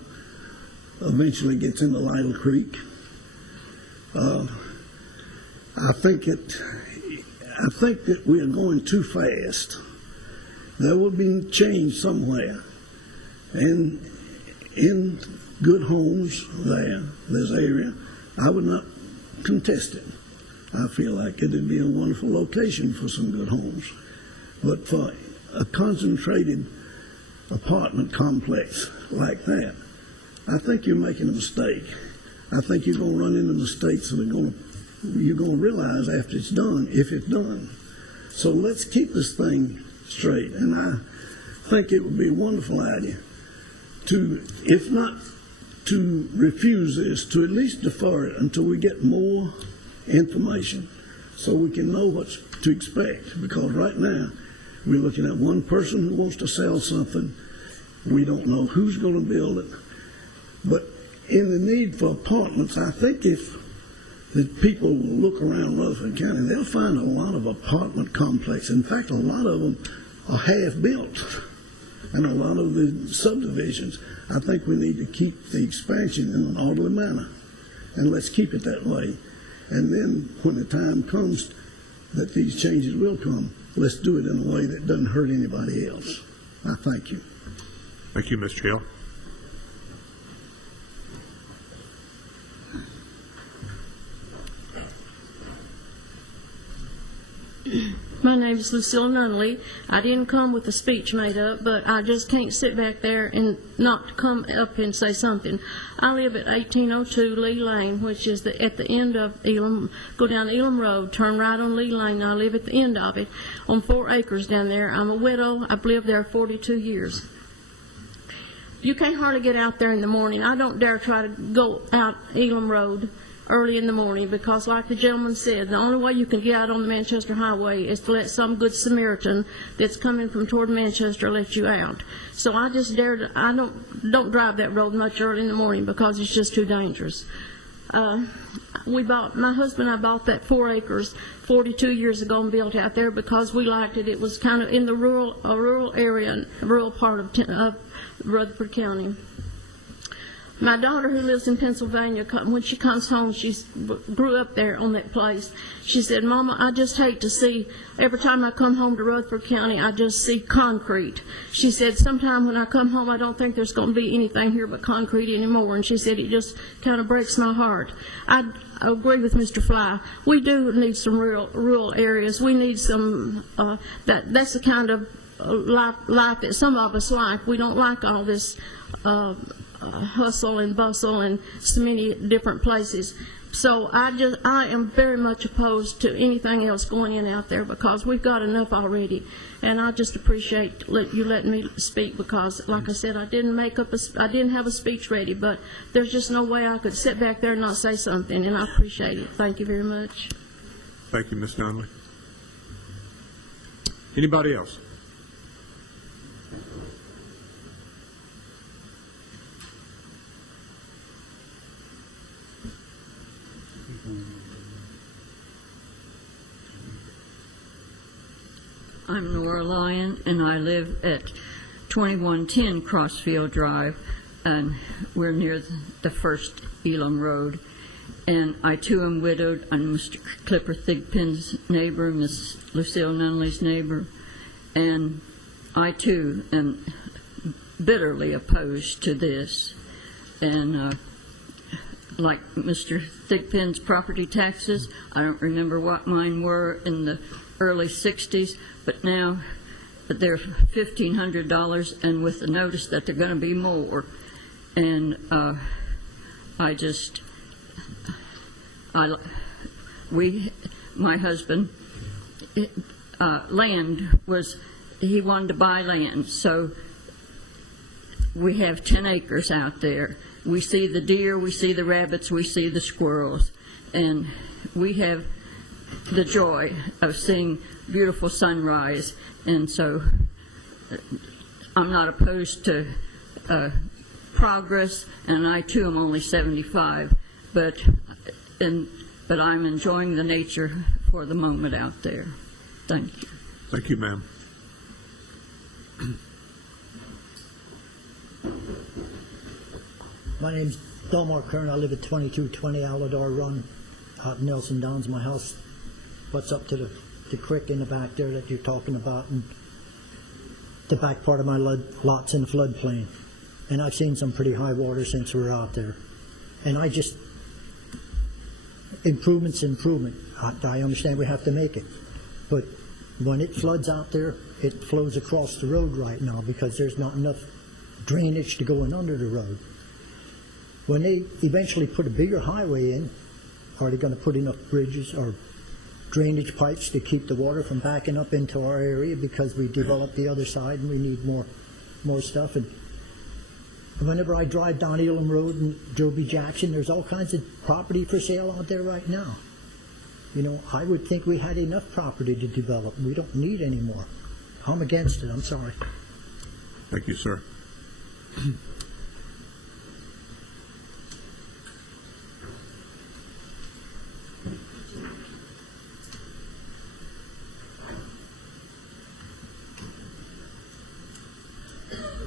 eventually gets into Lytle Creek. I think that we are going too fast. There will be change somewhere, and in good homes there's area. I would not contest it. I feel like it would be a wonderful location for some good homes, but for a concentrated apartment complex like that, I think you're making a mistake. I think you're going to run into mistakes that you're going to realize after it's done, if it's done. So let's keep this thing straight. And I think it would be a wonderful idea to, if not to refuse this, to at least defer it until we get more information so we can know what to expect. Because right now, we're looking at one person who wants to sell something. We don't know who's going to build it. But in the need for apartments, I think if the people look around Rutherford County, they'll find a lot of apartment complexes. In fact, a lot of them are half-built. And a lot of the subdivisions, I think we need to keep the expansion in an orderly manner. And let's keep it that way. And then when the time comes that these changes will come, let's do it in a way that doesn't hurt anybody else. I thank you. Thank you, Mr. Hill. My name is Lucille Nunley. I didn't come with a speech made up, but I just can't sit back there and not come up and say something. I live at 1802 Lee Lane, which is at the end of Elam. Go down Elam Road, turn right on Lee Lane. I live at the end of it on 4 acres down there. I'm a widow. I've lived there 42 years. You can't hardly get out there in the morning. I don't dare try to go out Elam Road early in the morning because, like the gentleman said, the only way you can get out on the Manchester Highway is to let some good Samaritan that's coming from toward Manchester let you out. So I just I don't drive that road much early in the morning because it's just too dangerous. My husband and I bought that 4 acres 42 years ago and built out there because we liked it. It was kind of in the rural area, a rural part of Rutherford County. My daughter, who lives in Pennsylvania, when she comes home, she grew up there on that place. She said, "Mama, I just hate to see, every time I come home to Rutherford County, I just see concrete." She said, "Sometime when I come home, I don't think there's going to be anything here but concrete anymore." And she said, "It just kind of breaks my heart." I agree with Mr. Fly. We do need some rural areas. We need some, that's the kind of life that some of us like. We don't like all this hustle and bustle and so many different places. So I am very much opposed to anything else going in out there because we've got enough already. And I just appreciate you letting me speak because, like I said, I didn't have a speech ready, but there's just no way I could sit back there and not say something, and I appreciate it. Thank you very much. Thank you, Ms. Donnelly. Anybody else? I'm Nora Lyon, and I live at 2110 Crossfield Drive, and we're near the first Elam Road. And I, too, am widowed. I'm Mr. Clipper Thigpen's neighbor, Miss Lucille Nunley's neighbor. And I, too, am bitterly opposed to this. And like Mr. Thigpen's property taxes, I don't remember what mine were in the early 60s, but now they're $1,500, and with the notice that they're going to be more. And my husband, he wanted to buy land, so we have 10 acres out there. We see the deer, we see the rabbits, we see the squirrels, and we have the joy of seeing beautiful sunrise. And so I'm not opposed to progress, and I too am only 75, but I'm enjoying the nature for the moment out there. Thank you. Thank you, ma'am. My name's Delmar Kern. I live at 2220 Aladar Run out in Nelson Downs. My house butts up to the creek in the back there that you're talking about, and the back part of my lot's in the floodplain. And I've seen some pretty high water since we were out there. And improvement's improvement. I understand we have to make it. But when it floods out there, it flows across the road right now because there's not enough drainage to go in under the road. When they eventually put a bigger highway in, are they going to put enough bridges or drainage pipes to keep the water from backing up into our area because we developed the other side and we need more stuff? And whenever I drive down Elam Road and Joby Jackson, there's all kinds of property for sale out there right now. You know, I would think we had enough property to develop. We don't need any more. I'm against it. I'm sorry. Thank you, sir.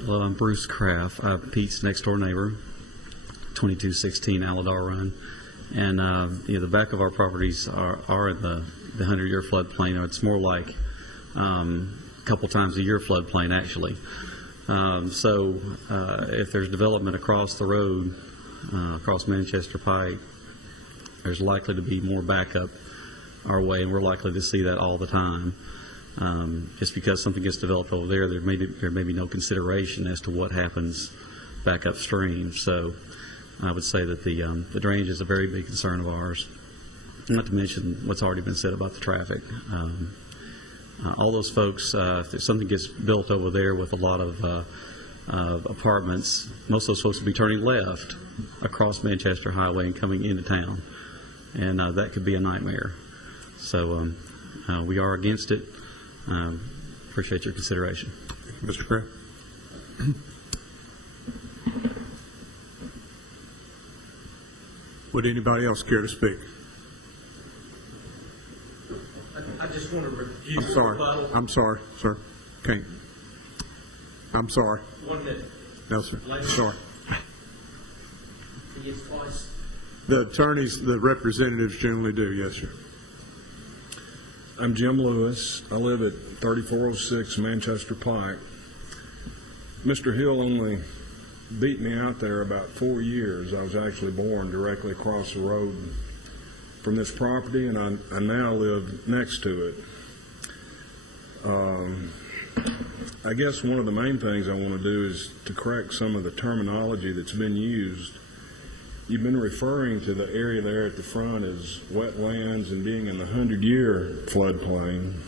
Hello, I'm Bruce Kraft. I'm Pete's next door neighbor, 2216 Aladar Run. And the back of our properties are in the 100-year floodplain, or it's more like a couple times a year floodplain, actually. So if there's development across the road, across Manchester Pike, there's likely to be more backup our way, and we're likely to see that all the time. Just because something gets developed over there, there may be no consideration as to what happens back upstream. So I would say that the drainage is a very big concern of ours, not to mention what's already been said about the traffic. All those folks, if something gets built over there with a lot of apartments, most of those folks will be turning left across Manchester Highway and coming into town, and that could be a nightmare. So we are against it. Appreciate your consideration. Mr. Kraft. Would anybody else care to speak? I just want to review. I'm sorry. I'm sorry, sir. Can't. I'm sorry. 1 minute. No, sir. Sorry. Yes, twice. The attorneys, the representatives generally do, yes, sir. I'm Jim Lewis. I live at 3406 Manchester Pike. Mr. Hill only beat me out there about 4 years. I was actually born directly across the road from this property, and I now live next to it. I guess one of the main things I want to do is to correct some of the terminology that's been used you've been referring to the area there at the front as wetlands and being in the 100-year floodplain.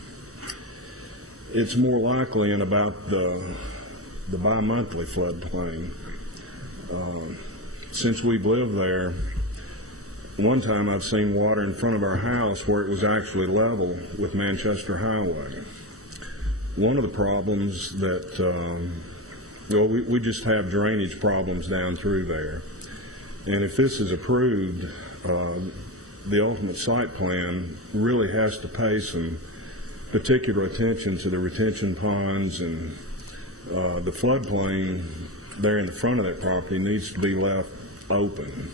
It's more likely in about the bi-monthly floodplain. Since we've lived there, one time I've seen water in front of our house where it was actually level with Manchester Highway. One of the problems that, we just have drainage problems down through there. And if this is approved, the ultimate site plan really has to pay some particular attention to the retention ponds, and the floodplain there in the front of that property needs to be left open.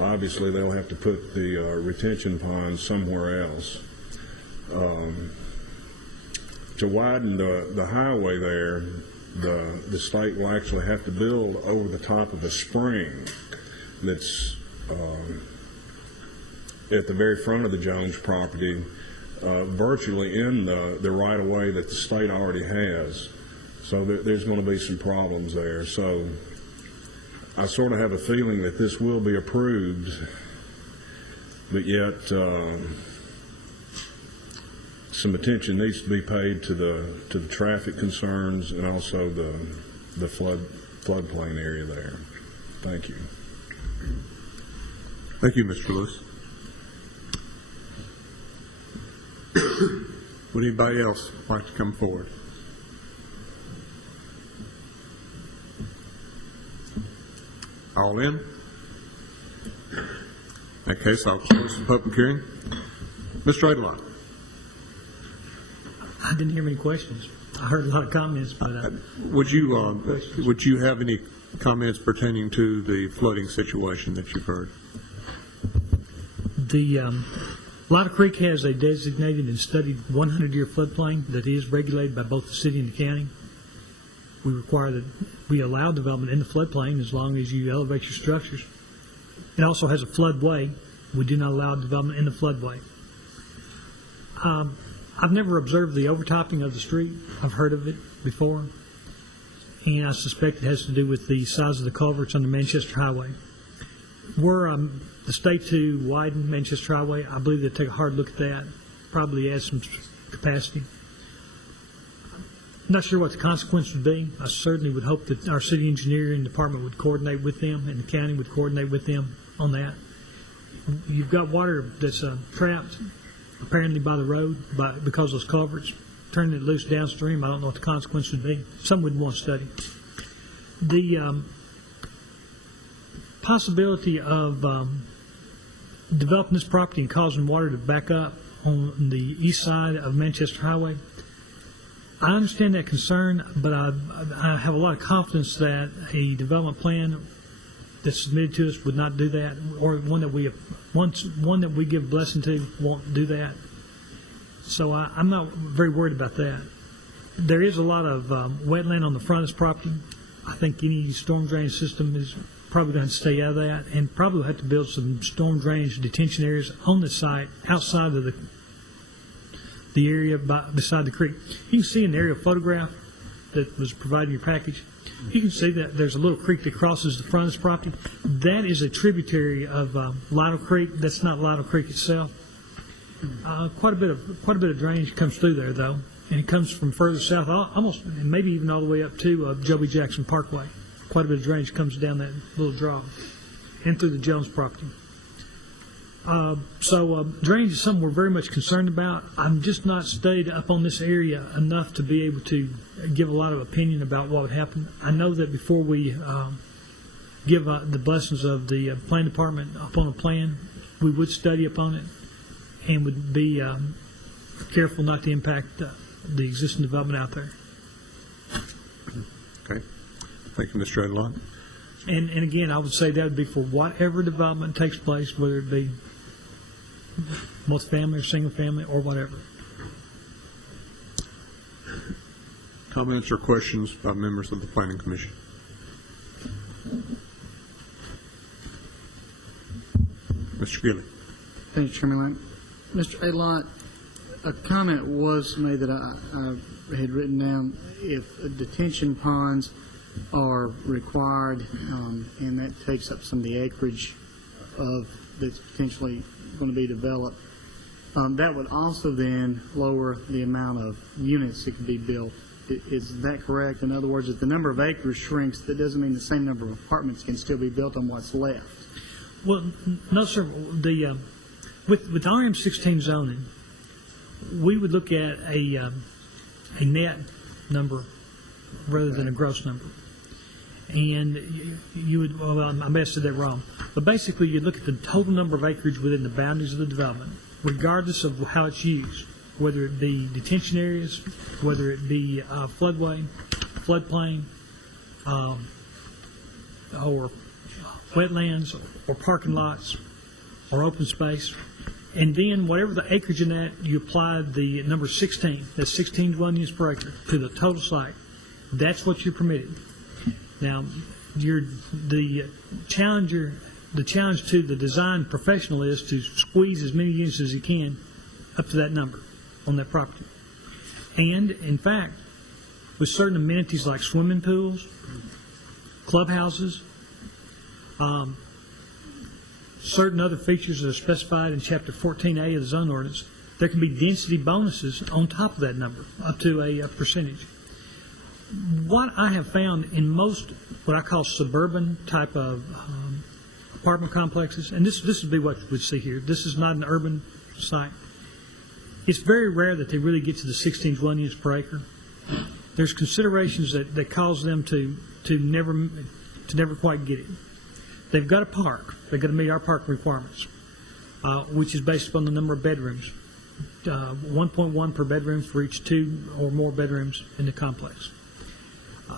Obviously, they'll have to put the retention ponds somewhere else. To widen the highway there, the state will actually have to build over the top of a spring that's at the very front of the Jones property, virtually in the right-of-way that the state already has. So there's going to be some problems there. So I sort of have a feeling that this will be approved, but yet some attention needs to be paid to the traffic concerns and also the floodplain area there. Thank you. Thank you, Mr. Lewis. Would anybody else like to come forward? All in? In that case, I'll close the public hearing. Mr. Adelon. I didn't hear many questions. I heard a lot of comments, but would you have any comments pertaining to the flooding situation that you've heard? The Latta Creek has a designated and studied 100-year floodplain that is regulated by both the city and the county. We require that we allow development in the floodplain as long as you elevate your structures. It also has a floodway. We do not allow development in the floodway. I've never observed the overtopping of the street. I've heard of it before, and I suspect it has to do with the size of the culverts on the Manchester Highway. Were the state to widen Manchester Highway, I believe they'd take a hard look at that, probably add some capacity. I'm not sure what the consequence would be. I certainly would hope that our city engineering department would coordinate with them and the county would coordinate with them on that. You've got water that's trapped apparently by the road because of those culverts, turning it loose downstream. I don't know what the consequence would be. Some would want to study. The possibility of developing this property and causing water to back up on the east side of Manchester Highway, I understand that concern, but I have a lot of confidence that a development plan that's submitted to us would not do that, or one that we give blessing to won't do that. So I'm not very worried about that. There is a lot of wetland on the front of this property. I think any storm drainage system is probably going to stay out of that, and probably will have to build some storm drainage detention areas on the site outside of the area beside the creek. You can see an aerial photograph that was provided in your package. You can see that there's a little creek that crosses the front of this property. That is a tributary of Lytle Creek. That's not Lytle Creek itself. Quite a bit of drainage comes through there, though, and it comes from further south, almost, and maybe even all the way up to Joby Jackson Parkway. Quite a bit of drainage comes down that little draw and through the Jones property. So drainage is something we're very much concerned about. I'm just not studied up on this area enough to be able to give a lot of opinion about what would happen. I know that before we give the blessings of the plan department upon a plan, we would study upon it and would be careful not to impact the existing development out there. Okay. Thank you, Mr. Adelon. And again, I would say that would be for whatever development takes place, whether it be multifamily or single family or whatever. Comments or questions by members of the Planning Commission? Mr. Gilley. Thank you, Chairman Lang. Mr. Adelon, a comment was made that I had written down. If detention ponds are required, and that takes up some of the acreage that's potentially going to be developed. That would also then lower the amount of units that could be built. Is that correct? In other words, if the number of acres shrinks, that doesn't mean the same number of apartments can still be built on what's left. Well, no, sir. With RM16 zoning, we would look at a net number rather than a gross number. And you would, well, I may have said that wrong, but basically you'd look at the total number of acreage within the boundaries of the development, regardless of how it's used, whether it be detention areas, whether it be floodway, floodplain, or wetlands, or parking lots, or open space. And then whatever the acreage in that, you apply the number 16, that's 16 dwelling units per acre, to the total site. That's what you're permitted. Now, the challenge to the design professional is to squeeze as many units as you can up to that number on that property. And, in fact, with certain amenities like swimming pools, clubhouses, certain other features that are specified in Chapter 14A of the zone ordinance, there can be density bonuses on top of that number, up to a percentage. What I have found in most what I call suburban type of apartment complexes, and this would be what we see here, this is not an urban site, it's very rare that they really get to the 16 dwelling units per acre. There's considerations that cause them to never quite get it. They've got a park. They've got to meet our park requirements, which is based upon the number of bedrooms, 1.1 per bedroom for each 2 or more bedrooms in the complex.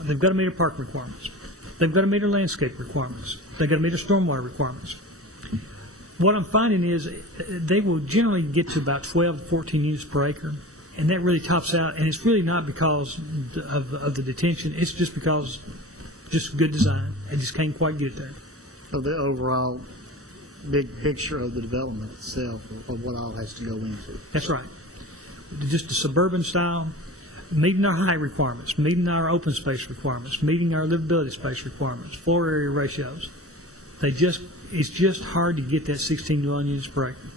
They've got to meet our park requirements. They've got to meet our landscape requirements. They've got to meet our stormwater requirements. What I'm finding is they will generally get to about 12 to 14 units per acre, and that really tops out. And it's really not because of the detention. It's just because just good design. They just can't quite get it there. So the overall big picture of the development itself, of what all has to go into. That's right. Just the suburban style, meeting our height requirements, meeting our open space requirements, meeting our livability space requirements, floor area ratios. It's just hard to get that 16 dwelling units per acre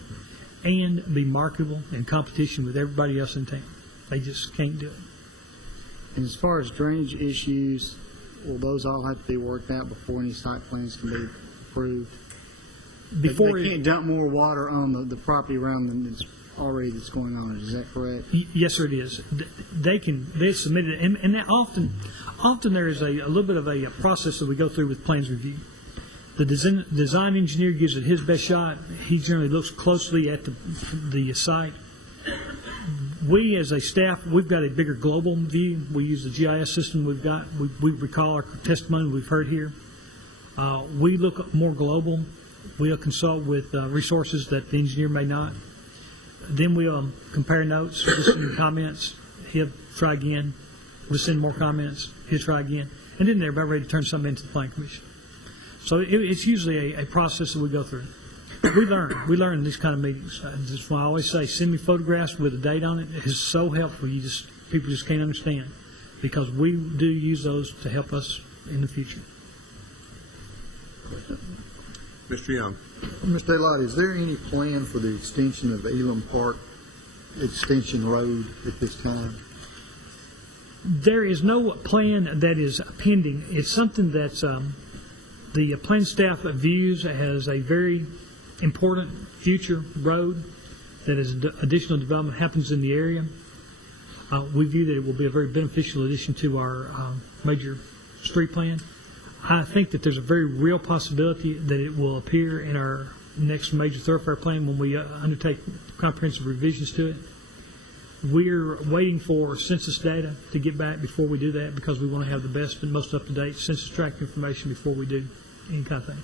and be marketable in competition with everybody else in town. They just can't do it. And as far as drainage issues, will those all have to be worked out before any site plans can be approved? They can't dump more water on the property around them that's going on. Is that correct? Yes, sir, it is. They submit it, and that often there is a little bit of a process that we go through with plans review. The design engineer gives it his best shot. He generally looks closely at the site. We, as a staff, we've got a bigger global view. We use the GIS system we've got. We recall our testimony we've heard here. We look more global. We'll consult with resources that the engineer may not. Then we'll compare notes, listen to comments. He'll try again. We'll send more comments. He'll try again. And then they're about ready to turn something into the Plan Commission. So it's usually a process that we go through. We learn in these kind of meetings. That's why I always say, send me photographs with a date on it. It's so helpful. People just can't understand, because we do use those to help us in the future. Mr. Young. Mr. Daylight, is there any plan for the extension of Elam Park Extension Road at this time? There is no plan that is pending. It's something that's the plan staff views as a very important future road that as additional development happens in the area. We view that it will be a very beneficial addition to our major street plan. I think that there's a very real possibility that it will appear in our next major thoroughfare plan when we undertake comprehensive revisions to it. We're waiting for census data to get back before we do that, because we want to have the best and most up-to-date census tract information before we do any kind of thing.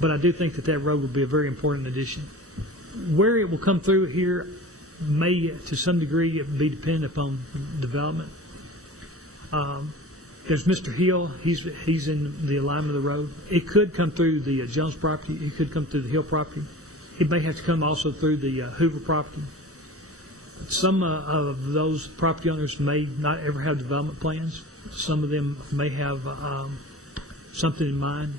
But I do think that road will be a very important addition. Where it will come through here may, to some degree, be dependent upon development. There's Mr. Hill. He's in the alignment of the road. It could come through the Jones property. It could come through the Hill property. It may have to come also through the Hoover property. Some of those property owners may not ever have development plans, Some of them may have something in mind.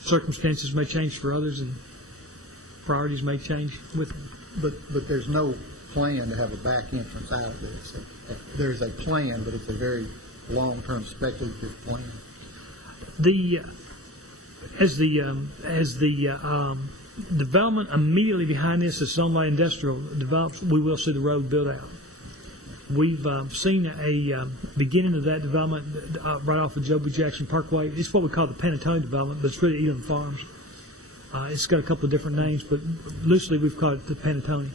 Circumstances may change for others, and priorities may change with them. But there's no plan to have a back entrance out of this. There's a plan, but it's a very long-term speculative plan. As the development immediately behind this is Zone Light Industrial develops, we will see the road built out. We've seen a beginning of that development right off of Joe B. Jackson Parkway. It's what we call the Panatone development, but it's really Elam Farms. It's got a couple of different names, but loosely we've called it the Panatone.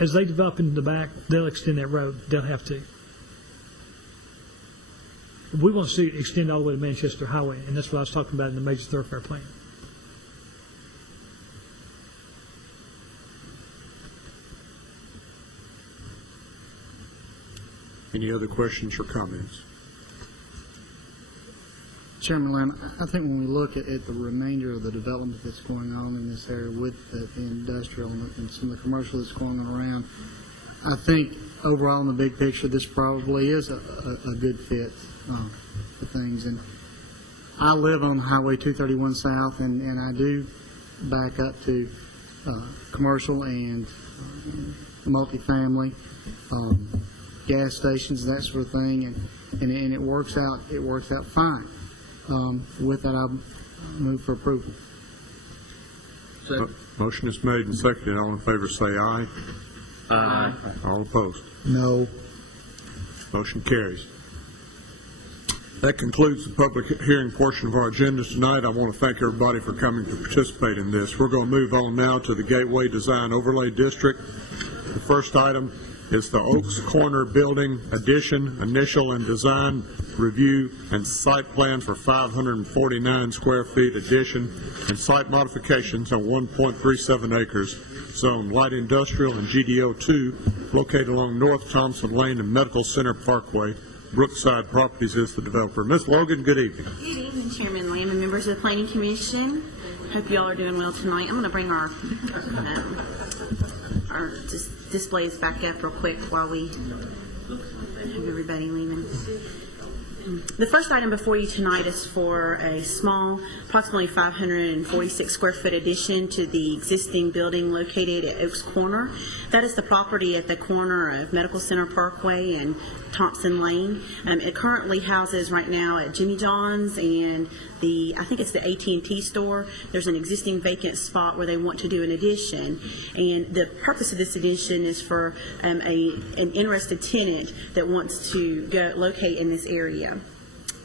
As they develop into the back, they'll extend that road. They'll have to. We want to see it extend all the way to Manchester Highway, and that's what I was talking about in the major thoroughfare plan. Any other questions or comments? Chairman Lamb, I think when we look at the remainder of the development that's going on in this area with the industrial and some of the commercial that's going on around, I think overall in the big picture this probably is a good fit for things. And I live on Highway 231 South, and I do back up to commercial and multifamily, gas stations, that sort of thing, and it works out fine. With that, I'll move for approval. Motion is made and seconded. All in favor say aye. Aye. All opposed? No. Motion carries. That concludes the public hearing portion of our agenda tonight. I want to thank everybody for coming to participate in this. We're going to move on now to the Gateway Design Overlay District. The first item is the Oaks Corner Building Addition Initial and Design Review and Site Plan for 549 square feet addition and site modifications on 1.37 acres, zone light industrial and GDO 2, located along North Thompson Lane and Medical Center Parkway. Brookside Properties is the developer. Ms. Logan, good evening. Good evening, Chairman Lamb and members of the Planning Commission. Hope you all are doing well tonight. I'm going to bring our displays back up real quick while we have everybody leaving. The first item before you tonight is for a small, approximately 546 square foot addition to the existing building located at Oaks Corner. That is the property at the corner of Medical Center Parkway and Thompson Lane. It currently houses right now at Jimmy John's and I think it's the AT&T store. There's an existing vacant spot where they want to do an addition, and the purpose of this addition is for an interested tenant that wants to go locate in this area.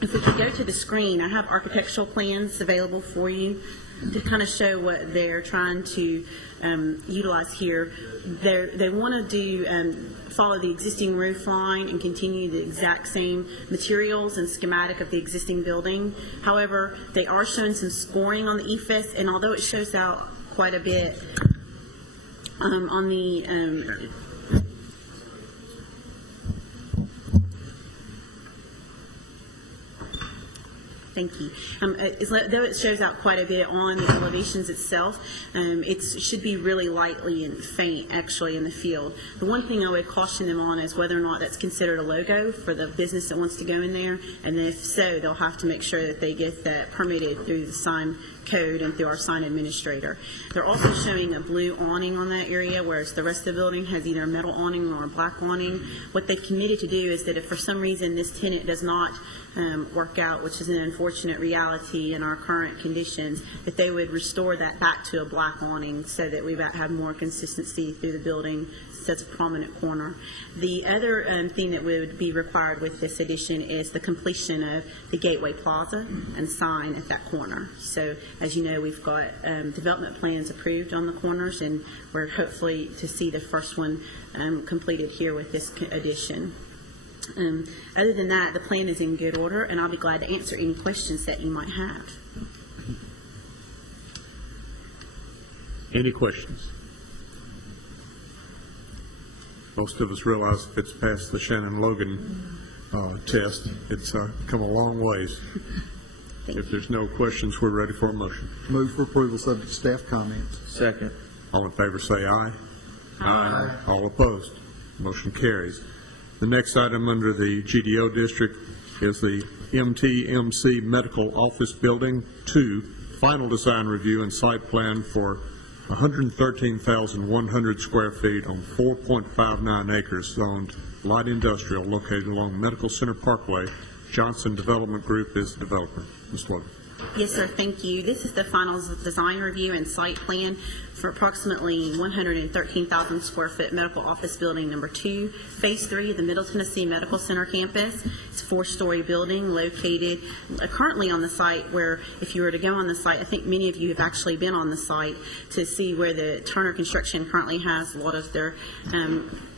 If we could go to the screen, I have architectural plans available for you to kind of show what they're trying to utilize here. They want to do follow the existing roof line and continue the exact same materials and schematic of the existing building. However, they are showing some scoring on the EFS, and although it shows out quite a bit on the thank you. Though it shows out quite a bit on the elevations itself, it should be really lightly and faint actually in the field. The one thing I would caution them on is whether or not that's considered a logo for the business that wants to go in there, and if so, they'll have to make sure that they get that permitted through the sign code and through our sign administrator. They're also showing a blue awning on that area, whereas the rest of the building has either a metal awning or a black awning. What they've committed to do is that if for some reason this tenant does not work out, which is an unfortunate reality in our current conditions, that they would restore that back to a black awning so that we have more consistency through the building. That's a prominent corner. The other thing that would be required with this addition is the completion of the Gateway Plaza and sign at that corner. So as you know, we've got development plans approved on the corners, and we're hopefully to see the first one completed here with this addition. Other than that, the plan is in good order, and I'll be glad to answer any questions that you might have. Any questions? Most of us realize if it's past the Shannon-Logan test, it's come a long ways. If there's no questions, we're ready for a motion. Move for approval subject to staff comments. Second. All in favor say aye. Aye. All opposed. Motion carries. The next item under the GDO district is the MTMC Medical Office Building 2, final design review and site plan for 113,100 square feet on 4.59 acres zoned light industrial located along Medical Center Parkway. Johnson Development Group is the developer. Ms. Logan. Yes, sir. Thank you. This is the final design review and site plan for approximately 113,000 square foot medical office building number 2, phase 3 of the Middle Tennessee Medical Center campus. It's a 4-story building located currently on the site where, if you were to go on the site, I think many of you have actually been on the site to see where the Turner Construction currently has a lot of their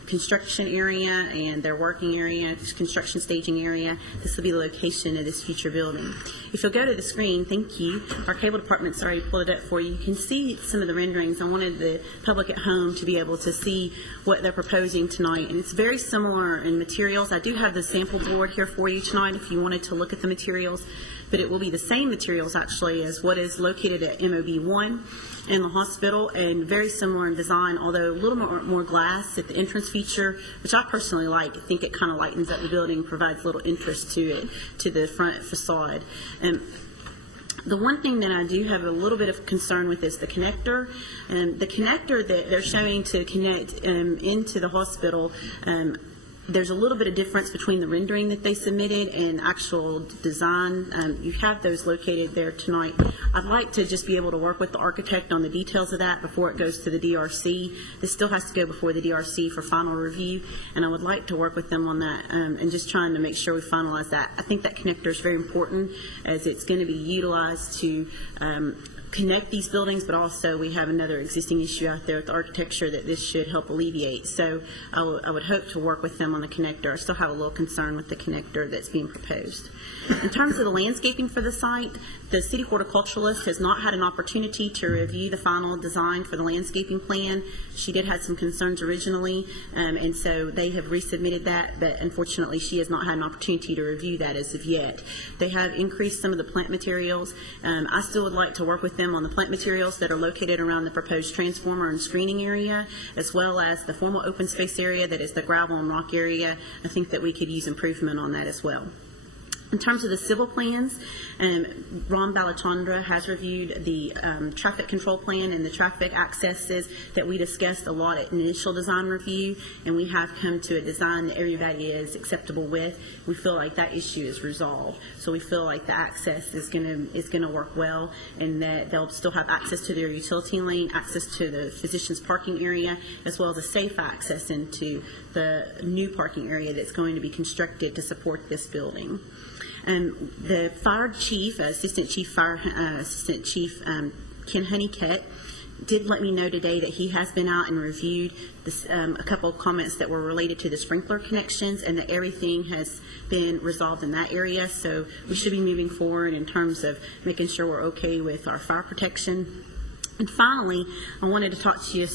construction area and their working area, construction staging area. This will be the location of this future building. If you'll go to the screen, thank you. Our cable department's already pulled it up for you. You can see some of the renderings. I wanted the public at home to be able to see what they're proposing tonight. And it's very similar in materials. I do have the sample board here for you tonight if you wanted to look at the materials. But it will be the same materials actually as what is located at MOB 1 in the hospital, and very similar in design, although a little more glass at the entrance feature, which I personally like. I think it kind of lightens up the building, provides a little interest to it, to the front facade. And the one thing that I do have a little bit of concern with is the connector. The connector that they're showing to connect into the hospital, there's a little bit of difference between the rendering that they submitted and actual design. You have those located there tonight. I'd like to just be able to work with the architect on the details of that before it goes to the DRC. This still has to go before the DRC for final review, and I would like to work with them on that and just trying to make sure we finalize that. I think that connector is very important as it's going to be utilized to connect these buildings, but also we have another existing issue out there with the architecture that this should help alleviate. So I would hope to work with them on the connector. I still have a little concern with the connector that's being proposed. In terms of the landscaping for the site, the city horticulturalist has not had an opportunity to review the final design for the landscaping plan. She did have some concerns originally, and so they have resubmitted that, but unfortunately she has not had an opportunity to review that as of yet. They have increased some of the plant materials. I still would like to work with them on the plant materials that are located around the proposed transformer and screening area, as well as the formal open space area that is the gravel and rock area. I think that we could use improvement on that as well. In terms of the civil plans, Ron Balachandra has reviewed the traffic control plan and the traffic accesses that we discussed a lot at initial design review, and we have come to a design that everybody is acceptable with. We feel like that issue is resolved, so we feel like the access is going to work well, and that they'll still have access to their utility lane, access to the physician's parking area, as well as a safe access into the new parking area that's going to be constructed to support this building. The fire chief, Assistant Chief Ken Honeycutt, did let me know today that he has been out and reviewed this, a couple of comments that were related to the sprinkler connections, and that everything has been resolved in that area. So we should be moving forward in terms of making sure we're okay with our fire protection. And finally, I wanted to talk to you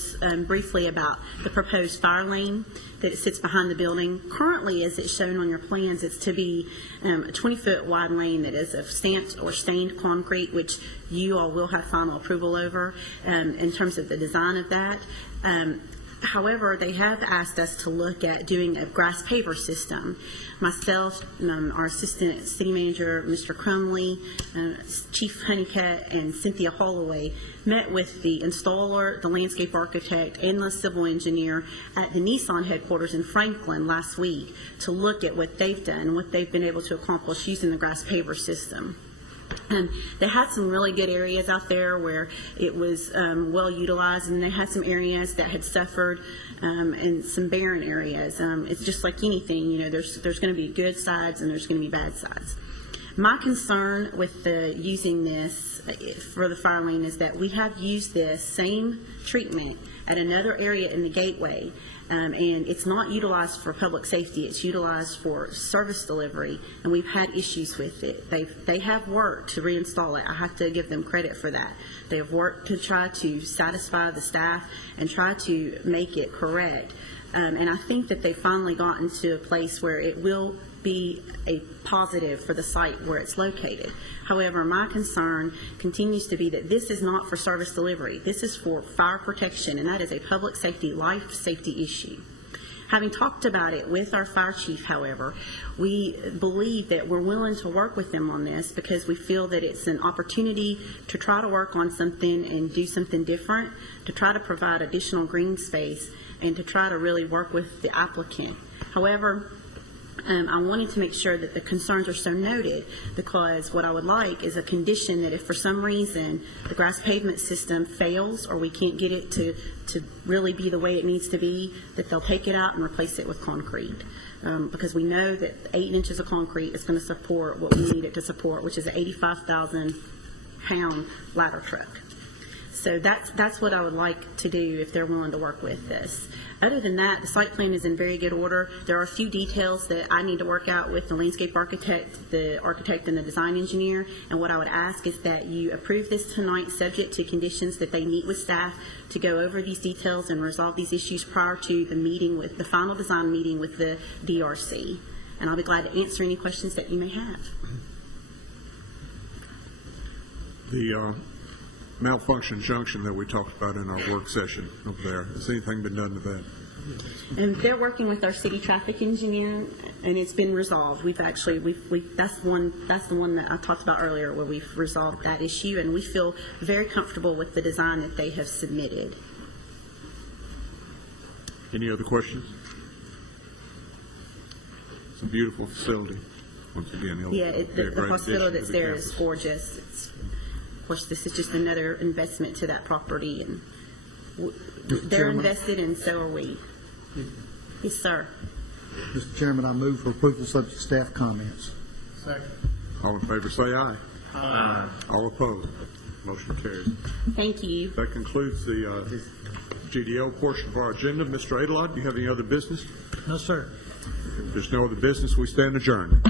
briefly about the proposed fire lane that sits behind the building. Currently, as it's shown on your plans, it's to be a 20-foot wide lane that is of stamped or stained concrete, which you all will have final approval over in terms of the design of that. However, they have asked us to look at doing a grass paver system. Myself, our Assistant City Manager, Mr. Crumley, Chief Honeycutt, and Cynthia Holloway met with the installer, the landscape architect, and the civil engineer at the Nissan headquarters in Franklin last week to look at what they've done and what they've been able to accomplish using the grass paver system. They had some really good areas out there where it was well utilized, and they had some areas that had suffered and some barren areas. It's just like anything, you know, there's going to be good sides and there's going to be bad sides. My concern with using this for the fire lane is that we have used this same treatment at another area in the gateway, and it's not utilized for public safety. It's utilized for service delivery, and we've had issues with it. They have worked to reinstall it. I have to give them credit for that. They have worked to try to satisfy the staff and try to make it correct. And I think that they've finally gotten to a place where it will be a positive for the site where it's located. However, my concern continues to be that this is not for service delivery. This is for fire protection, and that is a public safety, life safety issue. Having talked about it with our fire chief, however, we believe that we're willing to work with them on this because we feel that it's an opportunity to try to work on something and do something different, to try to provide additional green space, and to try to really work with the applicant. However, I wanted to make sure that the concerns are so noted, because what I would like is a condition that if for some reason the grass pavement system fails or we can't get it to really be the way it needs to be, that they'll take it out and replace it with concrete. Because we know that 8 inches of concrete is going to support what we need it to support, which is an 85,000-pound ladder truck. So that's what I would like to do if they're willing to work with this. Other than that, the site plan is in very good order. There are a few details that I need to work out with the landscape architect, the architect, and the design engineer. And what I would ask is that you approve this tonight, subject to conditions that they meet with staff to go over these details and resolve these issues prior to the meeting with the final design meeting with the DRC. And I'll be glad to answer any questions that you may have. The malfunction junction that we talked about in our work session over there, has anything been done to that? And they're working with our city traffic engineer, and it's been resolved. We've actually, that's the one that I talked about earlier, where we've resolved that issue, and we feel very comfortable with the design that they have submitted. Any other questions? It's a beautiful facility, once again. Yeah, the hospital that's there is gorgeous. Of course, this is just another investment to that property, and they're invested, and so are we. Yes, sir. Mr. Chairman, I move for approval subject to staff comments. Second. All in favor say aye. Aye. All opposed. Motion carries. Thank you. That concludes the GDL portion of our agenda. Mr. Adelot, do you have any other business? No, sir. If there's no other business, we stand adjourned.